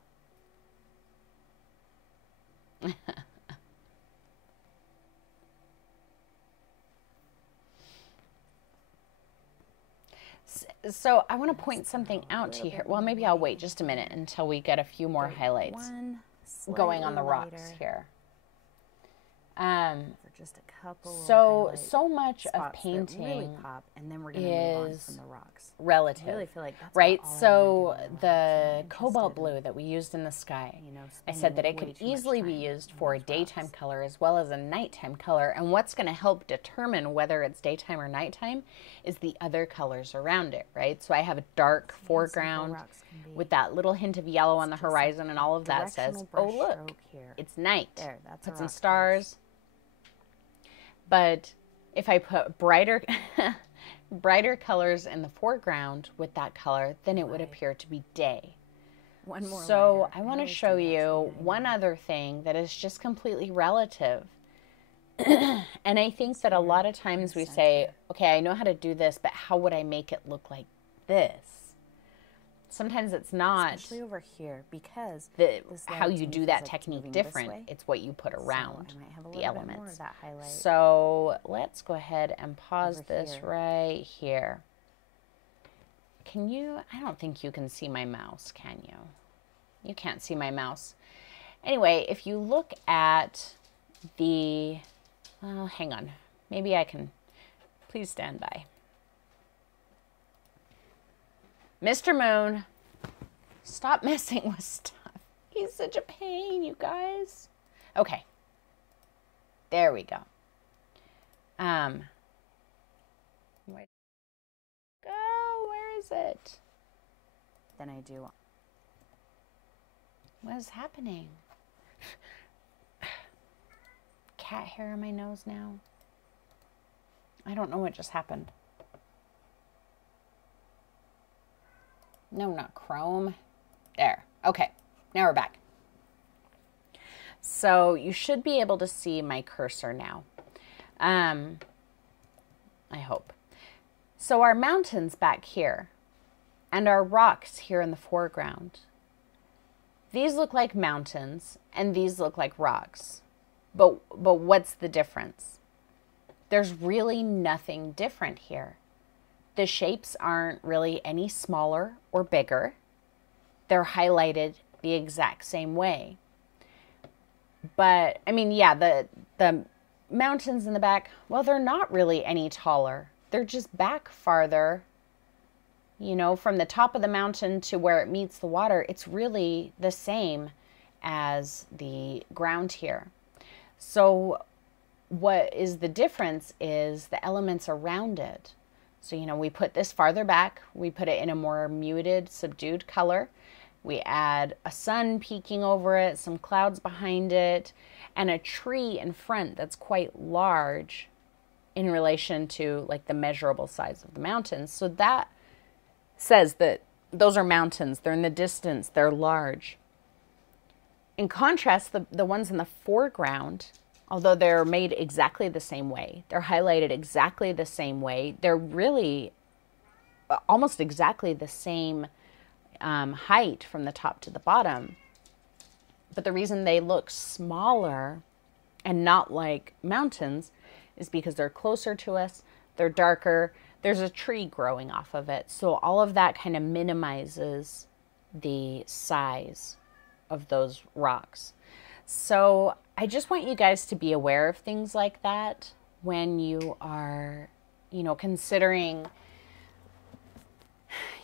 So I want to point something out to you here. Well, maybe I'll wait just a minute until we get a few more highlights One going on the slightly rocks lighter here. for just a couple. So highlight much of spots that really painting pop, and then we're going to move on is from the rocks. relative. I really feel like that's Right, about all I so wanna do in my life. the I'm not cobalt interested blue that we used in the sky, in, I said that it spending could way too much easily be time used on for a those daytime rocks. color as well as a nighttime color. And what's going to help determine whether it's daytime or nighttime is the other colors around it, right? So I have a dark See how simple foreground rocks can be. with that little hint of yellow on the Just like horizon, and all of that says, directional oh, brush look, stroke here. it's night. There, that's a Put some rock face. stars. But if I put brighter brighter colors in the foreground with that color, then it would Right. appear to be day. One more So lighter. I want to always show do that to you the one beginning. other thing that is just completely relative. And I think that a lot of times we say, okay, I know how to do this, but how would I make it look like this? Sometimes it's not Especially over here, because the, this how light to you me do feels that like it's technique moving this different. way. It's what you put So around I might have a the little bit more elements. of that highlight. So let's go ahead and pause Over this here. right here. Can you, I don't think you can see my mouse, can you? You can't see my mouse. Anyway, if you look at the, well, hang on. Maybe I can, please stand by. Mr. Moon, stop messing with stuff. He's such a pain, you guys. Okay. There we go. Where go? Where is it? Then I do. What is happening? Cat hair on my nose now. I don't know what just happened. No, not Chrome. There. Okay. Now we're back. So you should be able to see my cursor now. I hope. So our mountains back here and our rocks here in the foreground. These look like mountains and these look like rocks. But what's the difference? There's really nothing different here. The shapes aren't really any smaller or bigger. They're highlighted the exact same way. But, I mean, yeah, the mountains in the back, well, they're not really any taller. They're just back farther. You know, from the top of the mountain to where it meets the water, it's really the same as the ground here. So what is the difference is the elements around it. So, you know, we put this farther back. We put it in a more muted, subdued color. We add a sun peeking over it, some clouds behind it, and a tree in front that's quite large in relation to like the measurable size of the mountains. So that says that those are mountains. They're in the distance. They're large. In contrast, the ones in the foreground, although they're made exactly the same way, they're highlighted exactly the same way, they're really almost exactly the same height from the top to the bottom. But the reason they look smaller and not like mountains is because they're closer to us, they're darker, there's a tree growing off of it. So all of that kind of minimizes the size of those rocks. So I just want you guys to be aware of things like that when you are, considering,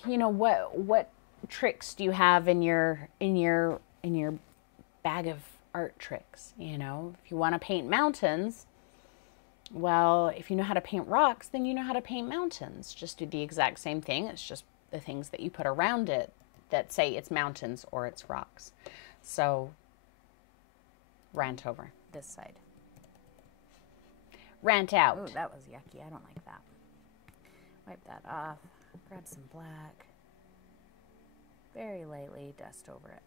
what tricks do you have in your bag of art tricks. If you want to paint mountains, well, if you know how to paint rocks, then you know how to paint mountains. Just do the exact same thing. It's just the things that you put around it that say it's mountains or it's rocks. So rant over this side. Rant out. Oh, that was yucky. I don't like that. Wipe that off. Grab some black. Very lightly dust over it.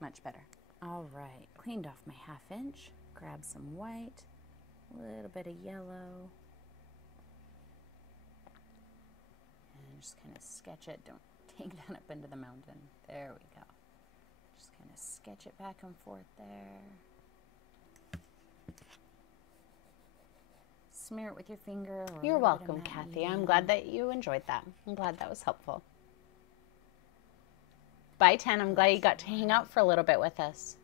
Much better. All right, cleaned off my 1/2 inch. Grab some white, a little bit of yellow, and just kind of sketch it. Don't take that up into the mountain. There we go. Just kind of sketch it back and forth there. Smear it with your finger. Or You're welcome, Kathy. I'm glad that you enjoyed that. I'm glad that was helpful. Bye, 10. I'm glad you got to hang out for a little bit with us.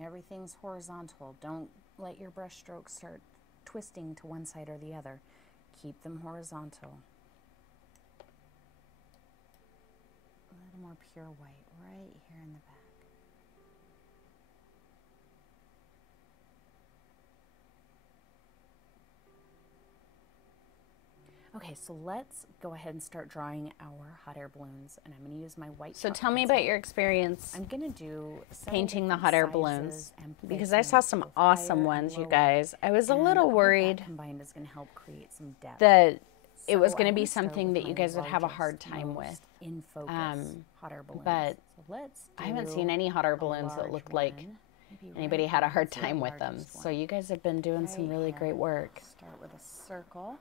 Everything's horizontal. Don't let your brush strokes start twisting to one side or the other. Keep them horizontal. A little more pure white right here in the back. Okay, so let's go ahead and start drawing our hot air balloons, and I'm going to use my white So chalk tell me pencil. about your experience I'm going to do painting the different hot air sizes balloons and because I saw placements, some both awesome higher and ones, you lower, guys. I was a and little all of that worried combined is going to help create some depth. that it So was I'm going to be gonna start something with that you my guys would have a largest, hard time with. most in focus hot air balloons. but So let's I haven't do seen any hot air a balloons that large looked like one, maybe anybody right had a here. hard Let's do time with them. largest So one. you guys have been doing some Right really here. great work. Start with a circle.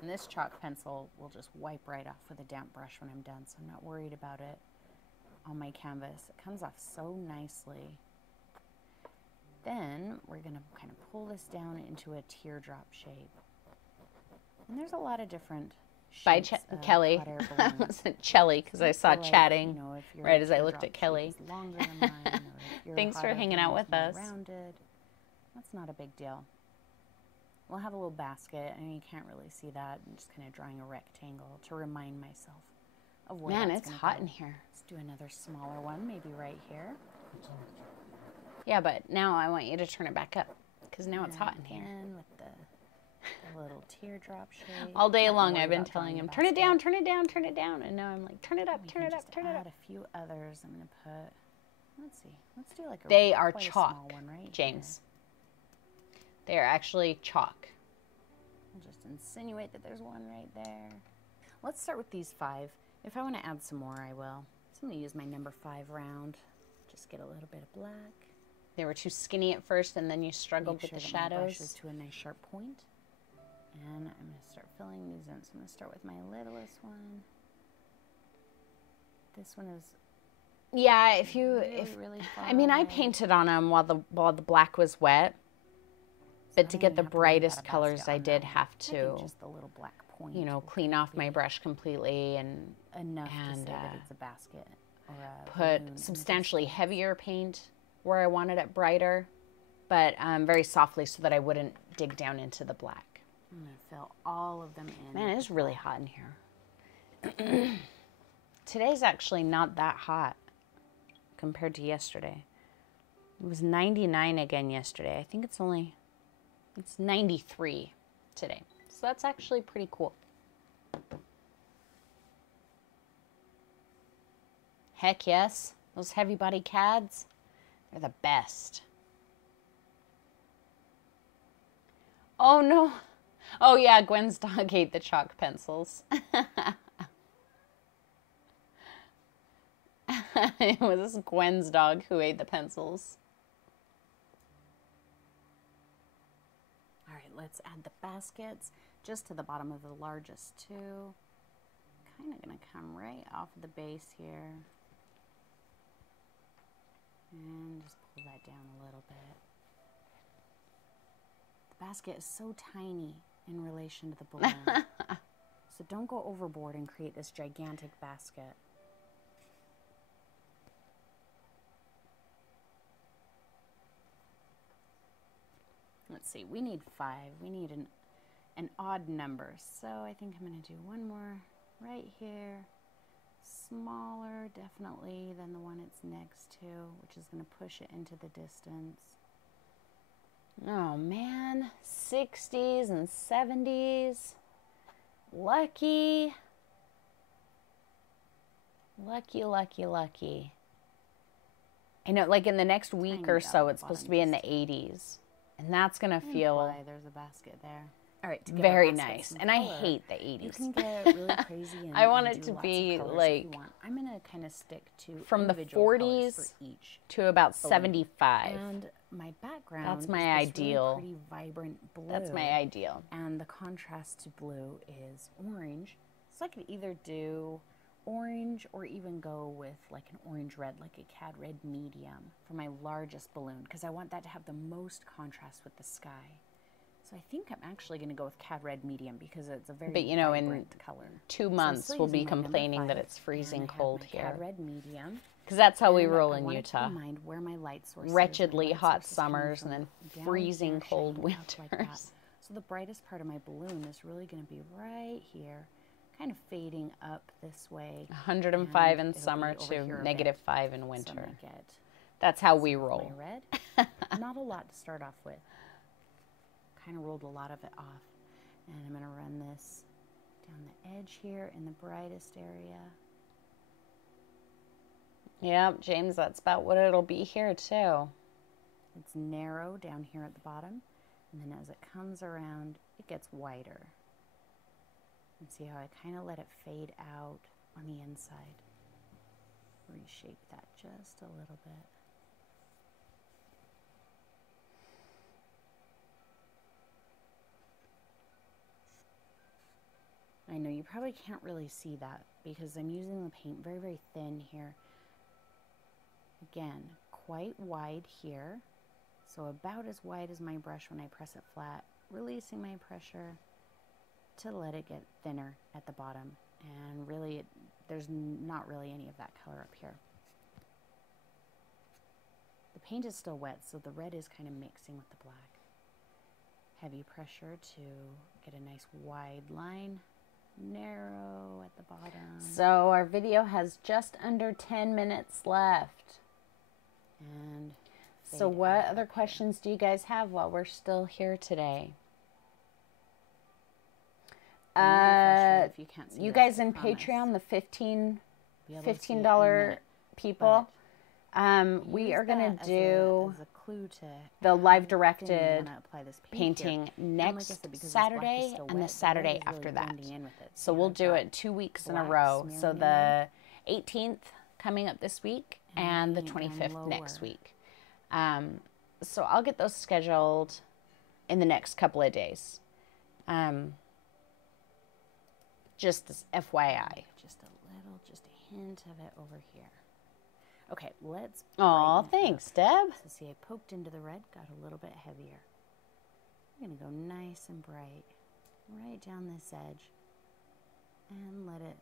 And this chalk pencil will just wipe right off with a damp brush when I'm done, so I'm not worried about it on my canvas. It comes off so nicely. Then we're going to kind of pull this down into a teardrop shape. And there's a lot of different Bye, shapes of Kelly. hot air I balloons. wasn't Chelly because I saw So, like, chatting you know, if your right as I looked at teardrop shape Kelly. is longer than mine, or if your Thanks hot for air hanging balloon out is with more us. rounded, that's not a big deal. We'll have a little basket, and you can't really see that. I'm just kind of drawing a rectangle to remind myself of where Man, that's it's gonna hot go. in here. Let's do another smaller one, maybe right here. Yeah, but now I want you to turn it back up because now it's hot in here. And with the little teardrop shape. All day Not long worried I've been about telling drawing him, a turn it down, basket. turn it down, turn it down. And now I'm like, turn it up, We turn can it up, just turn it add up. a few others. I'm going to put, let's see, let's do like a They are quite a chalk, small one right James. They are actually chalk. Here. We'll just insinuate that there's one right there. Let's start with these 5. If I want to add some more, I will. So I'm going to use my number 5 round. Just get a little bit of black. They were too skinny at first and then you struggled Make with sure the that my brush is shadows. to a nice sharp point. And I'm going to start filling these in. So I'm going to start with my littlest one. This one is Yeah, if you, really, really far I mean, I away. painted on them while the black was wet, but I to don't get even the have to worry about brightest a colors, basket I on did that one. have I think to, just the little black point you know, will clean off my be brush completely and enough to and, say that uh, it's a basket or a put balloon in the substantially distance. heavier paint where I wanted it brighter, but very softly so that I wouldn't dig down into the black. I'm going to fill all of them in. Man, it with is really hot in here. Today's actually not that hot compared to yesterday. It was 99 again yesterday. I think it's 93 today. So that's actually pretty cool. Heck yes, those heavy body CADs, they're the best. Oh no. Oh yeah, Gwen's dog ate the chalk pencils. It was Gwen's dog who ate the pencils. All right, let's add the baskets just to the bottom of the largest two. Kind of going to come right off the base here. And just pull that down a little bit. The basket is so tiny in relation to the balloon. So don't go overboard and create this gigantic basket. Let's see, we need 5. We need an odd number. So I think I'm going to do one more right here. Smaller, definitely, than the one it's next to, which is going to push it into the distance. Oh man, 60s and 70s. Lucky. Lucky, lucky, lucky. I know, like in the next week or so, it's supposed to be in the 80s. And that's going to feel There's a basket there. All right, to get very our basket nice. some And I color, hate the you 80s. can get really crazy and I want and it do to lots of be colors if like you want. I'm going to kind of stick to from the individual colors 40s for each. to about 75. And my background That's my is this ideal. really pretty vibrant blue. That's my ideal. And the contrast to blue is orange. So I could either do orange or even go with like an orange red, like a cad red medium for my largest balloon, because I want that to have the most contrast with the sky. So I think I'm actually going to go with cad red medium because it's a very But you know, in vibrant color. 2 So months, still we'll using be my number complaining 5, that it's and freezing I have cold my here. Cad red medium. Because that's how we And roll I in wanted Utah. To keep in mind where my light source Wretchedly is. My light hot source is coming summers from and then down freezing here, cold shining up like that. winters. So the brightest part of my balloon is really going to be right here, kind of fading up this way. 105 in and it'll summer be over here to a negative bit. 5 in So I'm winter. gonna get That's how we some of roll. my red. Not a lot to start off with. Kind of rolled a lot of it off. And I'm going to run this down the edge here in the brightest area. Yep, James, that's about what it'll be here too. It's narrow down here at the bottom, and then as it comes around, it gets wider. And see how I kind of let it fade out on the inside. Reshape that just a little bit. I know you probably can't really see that because I'm using the paint very, very thin here. Again, quite wide here. So about as wide as my brush when I press it flat, releasing my pressure to let it get thinner at the bottom. And really, there's not really any of that color up here. The paint is still wet, so the red is kind of mixing with the black. Heavy pressure to get a nice wide line. Narrow at the bottom. So our video has just under 10 minutes left. And So what other questions do you guys have while we're still here today? if you can't see You this, guys I in promise. Patreon, the Be able to see it in a $15 minute. people, we Use are going that to as do as a clue to the how live thin you directed wanna apply this paint here. painting And like I next said, because this black is Saturday still and the wet, Saturday red is really after that. blending in with it. So See we'll how I've do got it 2 weeks in a black row. So smearing in the 18th coming up this week and the bringing it down 25th next lower. week. So I'll get those scheduled in the next couple of days. Just as FYI. Just a hint of it over here. Okay, let's Aw, brighten it up. thanks, Deb. So see, I poked into the red, got a little bit heavier. I'm going to go nice and bright right down this edge and let it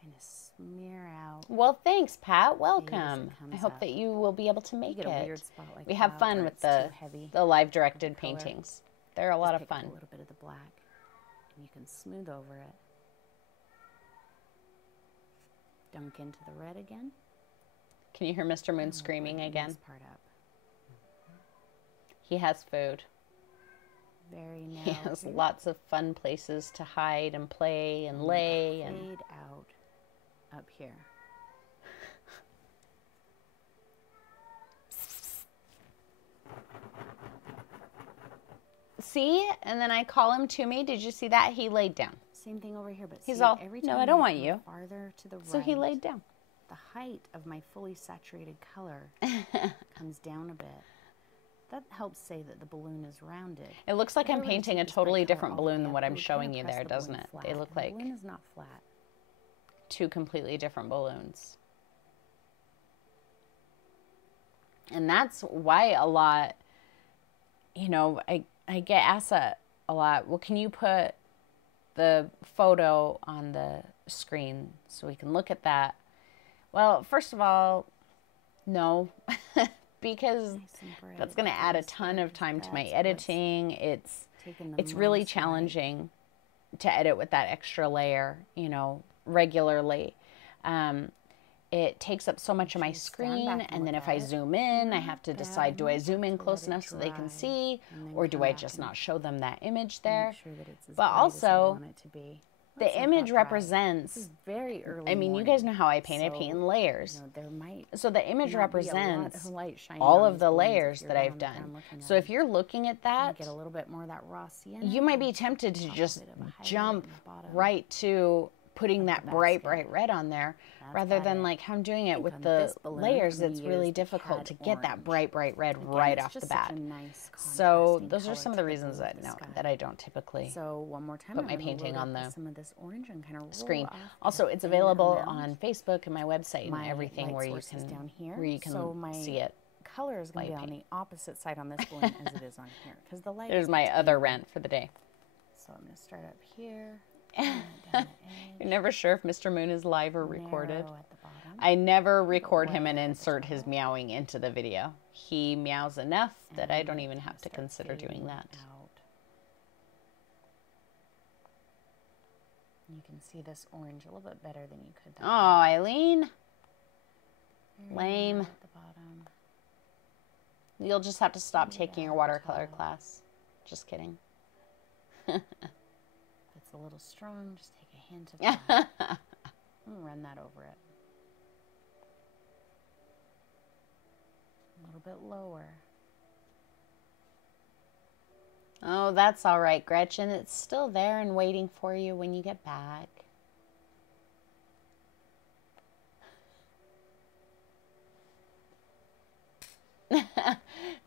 kind of smear out. Well, thanks, Pat. as Welcome. it comes I hope up. that you will be able to You make get a it. weird spot like We have that fun where with it's the too heavy. live directed color. paintings. They're a lot Just of pick up fun. a little bit of the black, and you can smooth over it. Dunk into the red again. Can you hear Mr. Moon and we'll screaming brighten again? this part up. He has food. Very narrow. He has here. lots of fun places to hide and play and And lay. And fade out up here. see, and then I call him to me. Did you see that? He laid down. Same thing over here, but He's see, all, every "No, time I don't I want come you." farther to the right, So he laid down. the height of my fully saturated color comes down a bit. That helps say that the balloon is rounded. It looks like If I I'm were to painting take a this bright totally color different all the balloon way than up, what it I'm would kinda showing you press there, the doesn't balloon it? flat, They look and like the balloon is not flat. two completely different balloons. And that's why a lot, you know, I get asked that a lot. Well, can you put the photo on the screen so we can look at that? Well, first of all, no, because Nice and bright. that's going to add a ton of time to my editing. It's really challenging to edit with that extra layer, you know, regularly. It takes up so much of my screen, and then if I zoom in, I have to decide, do I zoom in close enough so they can see, or do I just not show them that image there? But also, the image represents, very early I mean, you guys know how I paint. I paint in layers. So the image represents all of the layers that I've done. So if you're looking at that, get a little bit more of that raw sienna, you might be tempted to just jump right to putting that bright red on there, rather than like how I'm doing it with the layers. It's really difficult to get that bright red right off the bat. So those are some of the reasons that I don't typically put my painting on the screen. Also, it's available on Facebook and my website and everything where you can see it. Color is going to be on the opposite side on this balloon as it is on here, because the light. There's my other rant for the day. So I'm going to start up here. You're never sure if Mr. Moon is live or recorded. I never record him and insert his meowing into the video. He meows enough that I don't even have to consider doing that. You can see this orange a little bit better than you could. Oh, Eileen. Lame. At the bottom. You'll just have to stop taking your watercolor class. Just kidding. It's a little strong. Just take a hint of that. I'm going to run that over it. A little bit lower. Oh, that's all right, Gretchen. It's still there and waiting for you when you get back.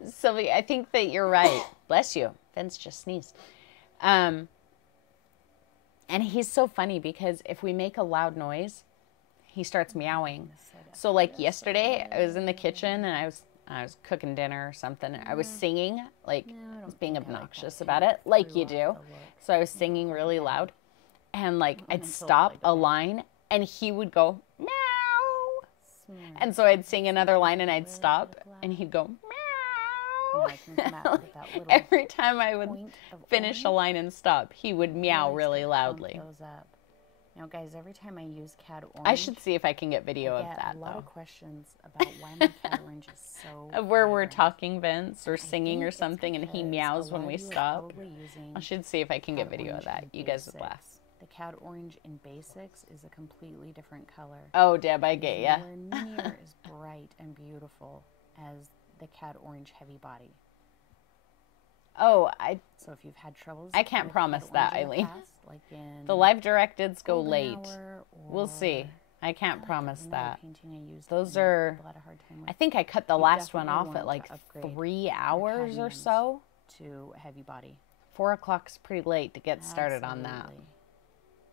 Sylvie, I think that you're right. Bless you. Vince just sneezed. And he's so funny because if we make a loud noise, he starts meowing. So like yesterday, I was in the kitchen and I was cooking dinner or something. I was singing, like I was being obnoxious about it, like you do. So I was singing really loud, and like I'd stop a line and he would go meow, and so I'd sing another line and I'd stop and he'd go meow. Every time I would finish a line and stop, he would meow really loudly. Now, guys, every time I use Cad Orange, I should see if I can get video of that, though. I get a lot of questions about why my Cad Orange is so of where we're talking, Vince, or singing or something, and he meows when we stop. I should see if I can get video of that. You guys would laugh. The Cad Orange in Basics is a completely different color. Oh, Deb, I get ya. Nowhere near as bright and beautiful as the Cad Orange Heavy Body. Oh, so if you've had troubles, I can't promise that, Eileen. Like in the live directeds go late. We'll Or see. I can't promise that. painting I used Those that I are, had a hard time with. I think I cut the last one definitely off at want like to upgrade 3 hours or cadmiums so. to Heavy Body. 4 o'clock's pretty late to get started on that. Absolutely.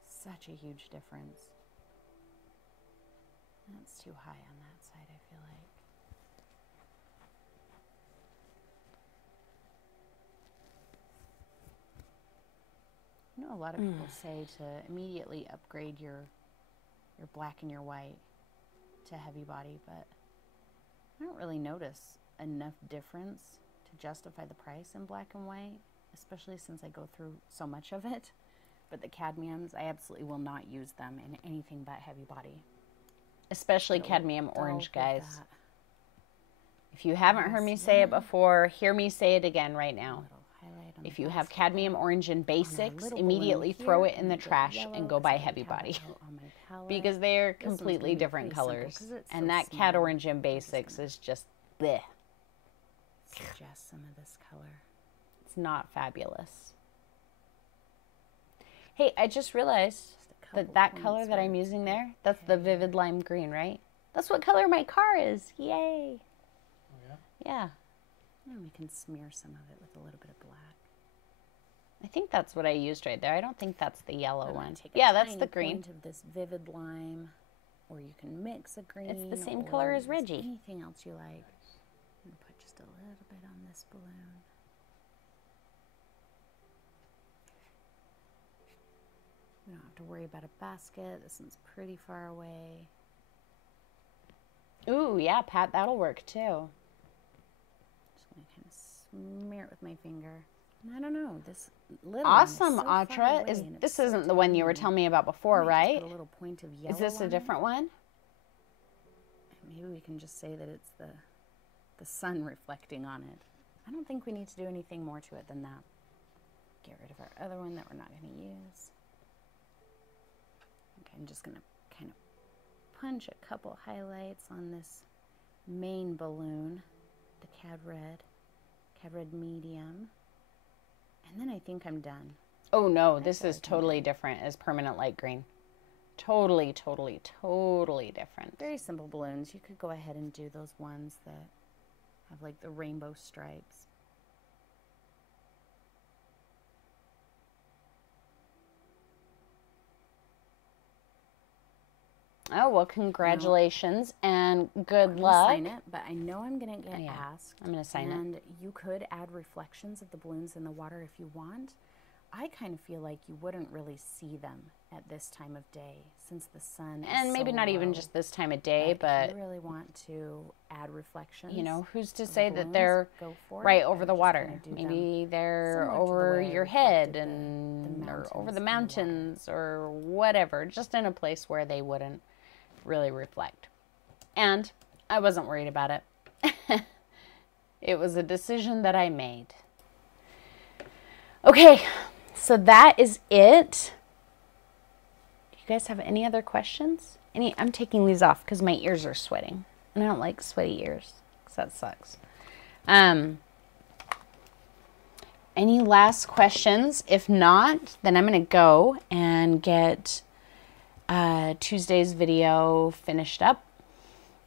Such a huge difference. That's too high on that side, I feel like. You know, a lot of people say to immediately upgrade your black and your white to Heavy Body, but I don't really notice enough difference to justify the price in black and white, especially since I go through so much of it. But the cadmiums, I absolutely will not use them in anything but Heavy Body. Especially cadmium orange, guys. If you haven't heard me say it before, hear me say it again right now. If you have cadmium orange in Basics, immediately throw it in the trash and go buy Heavy Body. Because they are completely different colors. And that Cad Orange in Basics is just bleh. Suggest some of this color. It's not fabulous. Hey, I just realized that color that I'm using there, that's the Vivid Lime Green, right? That's what color my car is. Yay. Oh, yeah? Yeah. And we can smear some of it with a little bit of black. I think that's what I used right there. I don't think that's the yellow I'm gonna one. take a Yeah, that's tiny the green. point of this vivid lime, or you can mix a green. It's the same or color as use Reggie. Anything else you like. I'm gonna put just a little bit on this balloon. We don't have to worry about a basket. This one's pretty far away. Ooh, yeah, Pat, that'll work too. Just gonna kind of smear it with my finger. And I don't know, this little Awesome, one is so far Atra. away Is and it's this so isn't the one you were tiny. telling me about before, I might just right? put a little point of yellow Is this a on it. different one? Maybe we can just say that it's the sun reflecting on it. I don't think we need to do anything more to it than that. Get rid of our other one that we're not going to use. Okay, I'm just going to kind of punch a couple highlights on this main balloon, the Cad Red medium. And then I think I'm done. Oh no, this is totally different as permanent light green. Totally, totally, totally different. Very simple balloons. You could go ahead and do those ones that have like the rainbow stripes. Oh, well, congratulations and good I'm gonna luck. sign it, but I know I'm going to get Yeah, asked. I'm gonna sign it. And you could add reflections of the balloons in the water if you want. I kind of feel like you wouldn't really see them at this time of day since the sun is And maybe so not even low. just this time of day, If but, you really want to add reflections, you know, who's to of the say that balloons, they're go for right it. I over would the just water? kinda do them Maybe they're similar to the over way I your reflected head the and or over mountains the in the water. mountains or whatever, just in a place where they wouldn't really reflect. And I wasn't worried about it. It was a decision that I made. Okay, so that is it. Do you guys have any other questions? I'm taking these off because my ears are sweating. And I don't like sweaty ears, because that sucks. Any last questions? If not, then I'm going to go and get Tuesday's video finished up.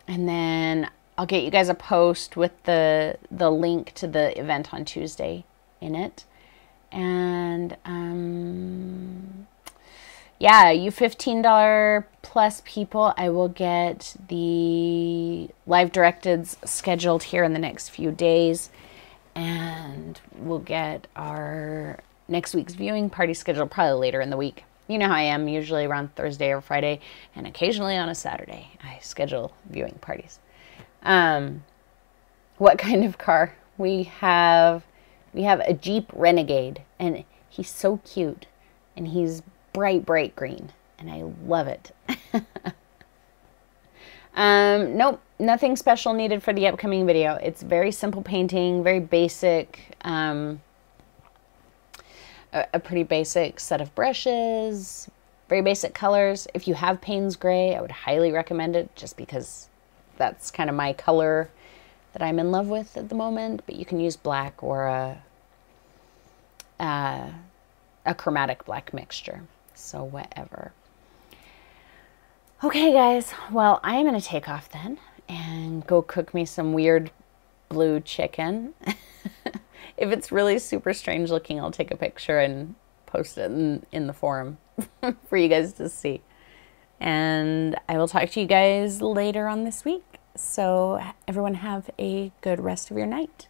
And then I'll get you guys a post with the link to the event on Tuesday in it. And yeah, you $15 plus people, I will get the live directeds scheduled here in the next few days. And we'll get our next week's viewing party scheduled probably later in the week. You know how I am, usually around Thursday or Friday, and occasionally on a Saturday. I schedule viewing parties. What kind of car? We have a Jeep Renegade, and he's so cute, and he's bright green, and I love it. Nope, nothing special needed for the upcoming video. It's very simple painting, very basic, a pretty basic set of brushes, very basic colors. If you have Payne's Gray, I would highly recommend it just because that's kind of my color that I'm in love with at the moment. But you can use black or a chromatic black mixture. So whatever. Okay, guys. Well, I am going to take off then and go cook me some weird blue chicken. If it's really super strange looking, I'll take a picture and post it in the forum for you guys to see. And I will talk to you guys later on this week. So everyone have a good rest of your night.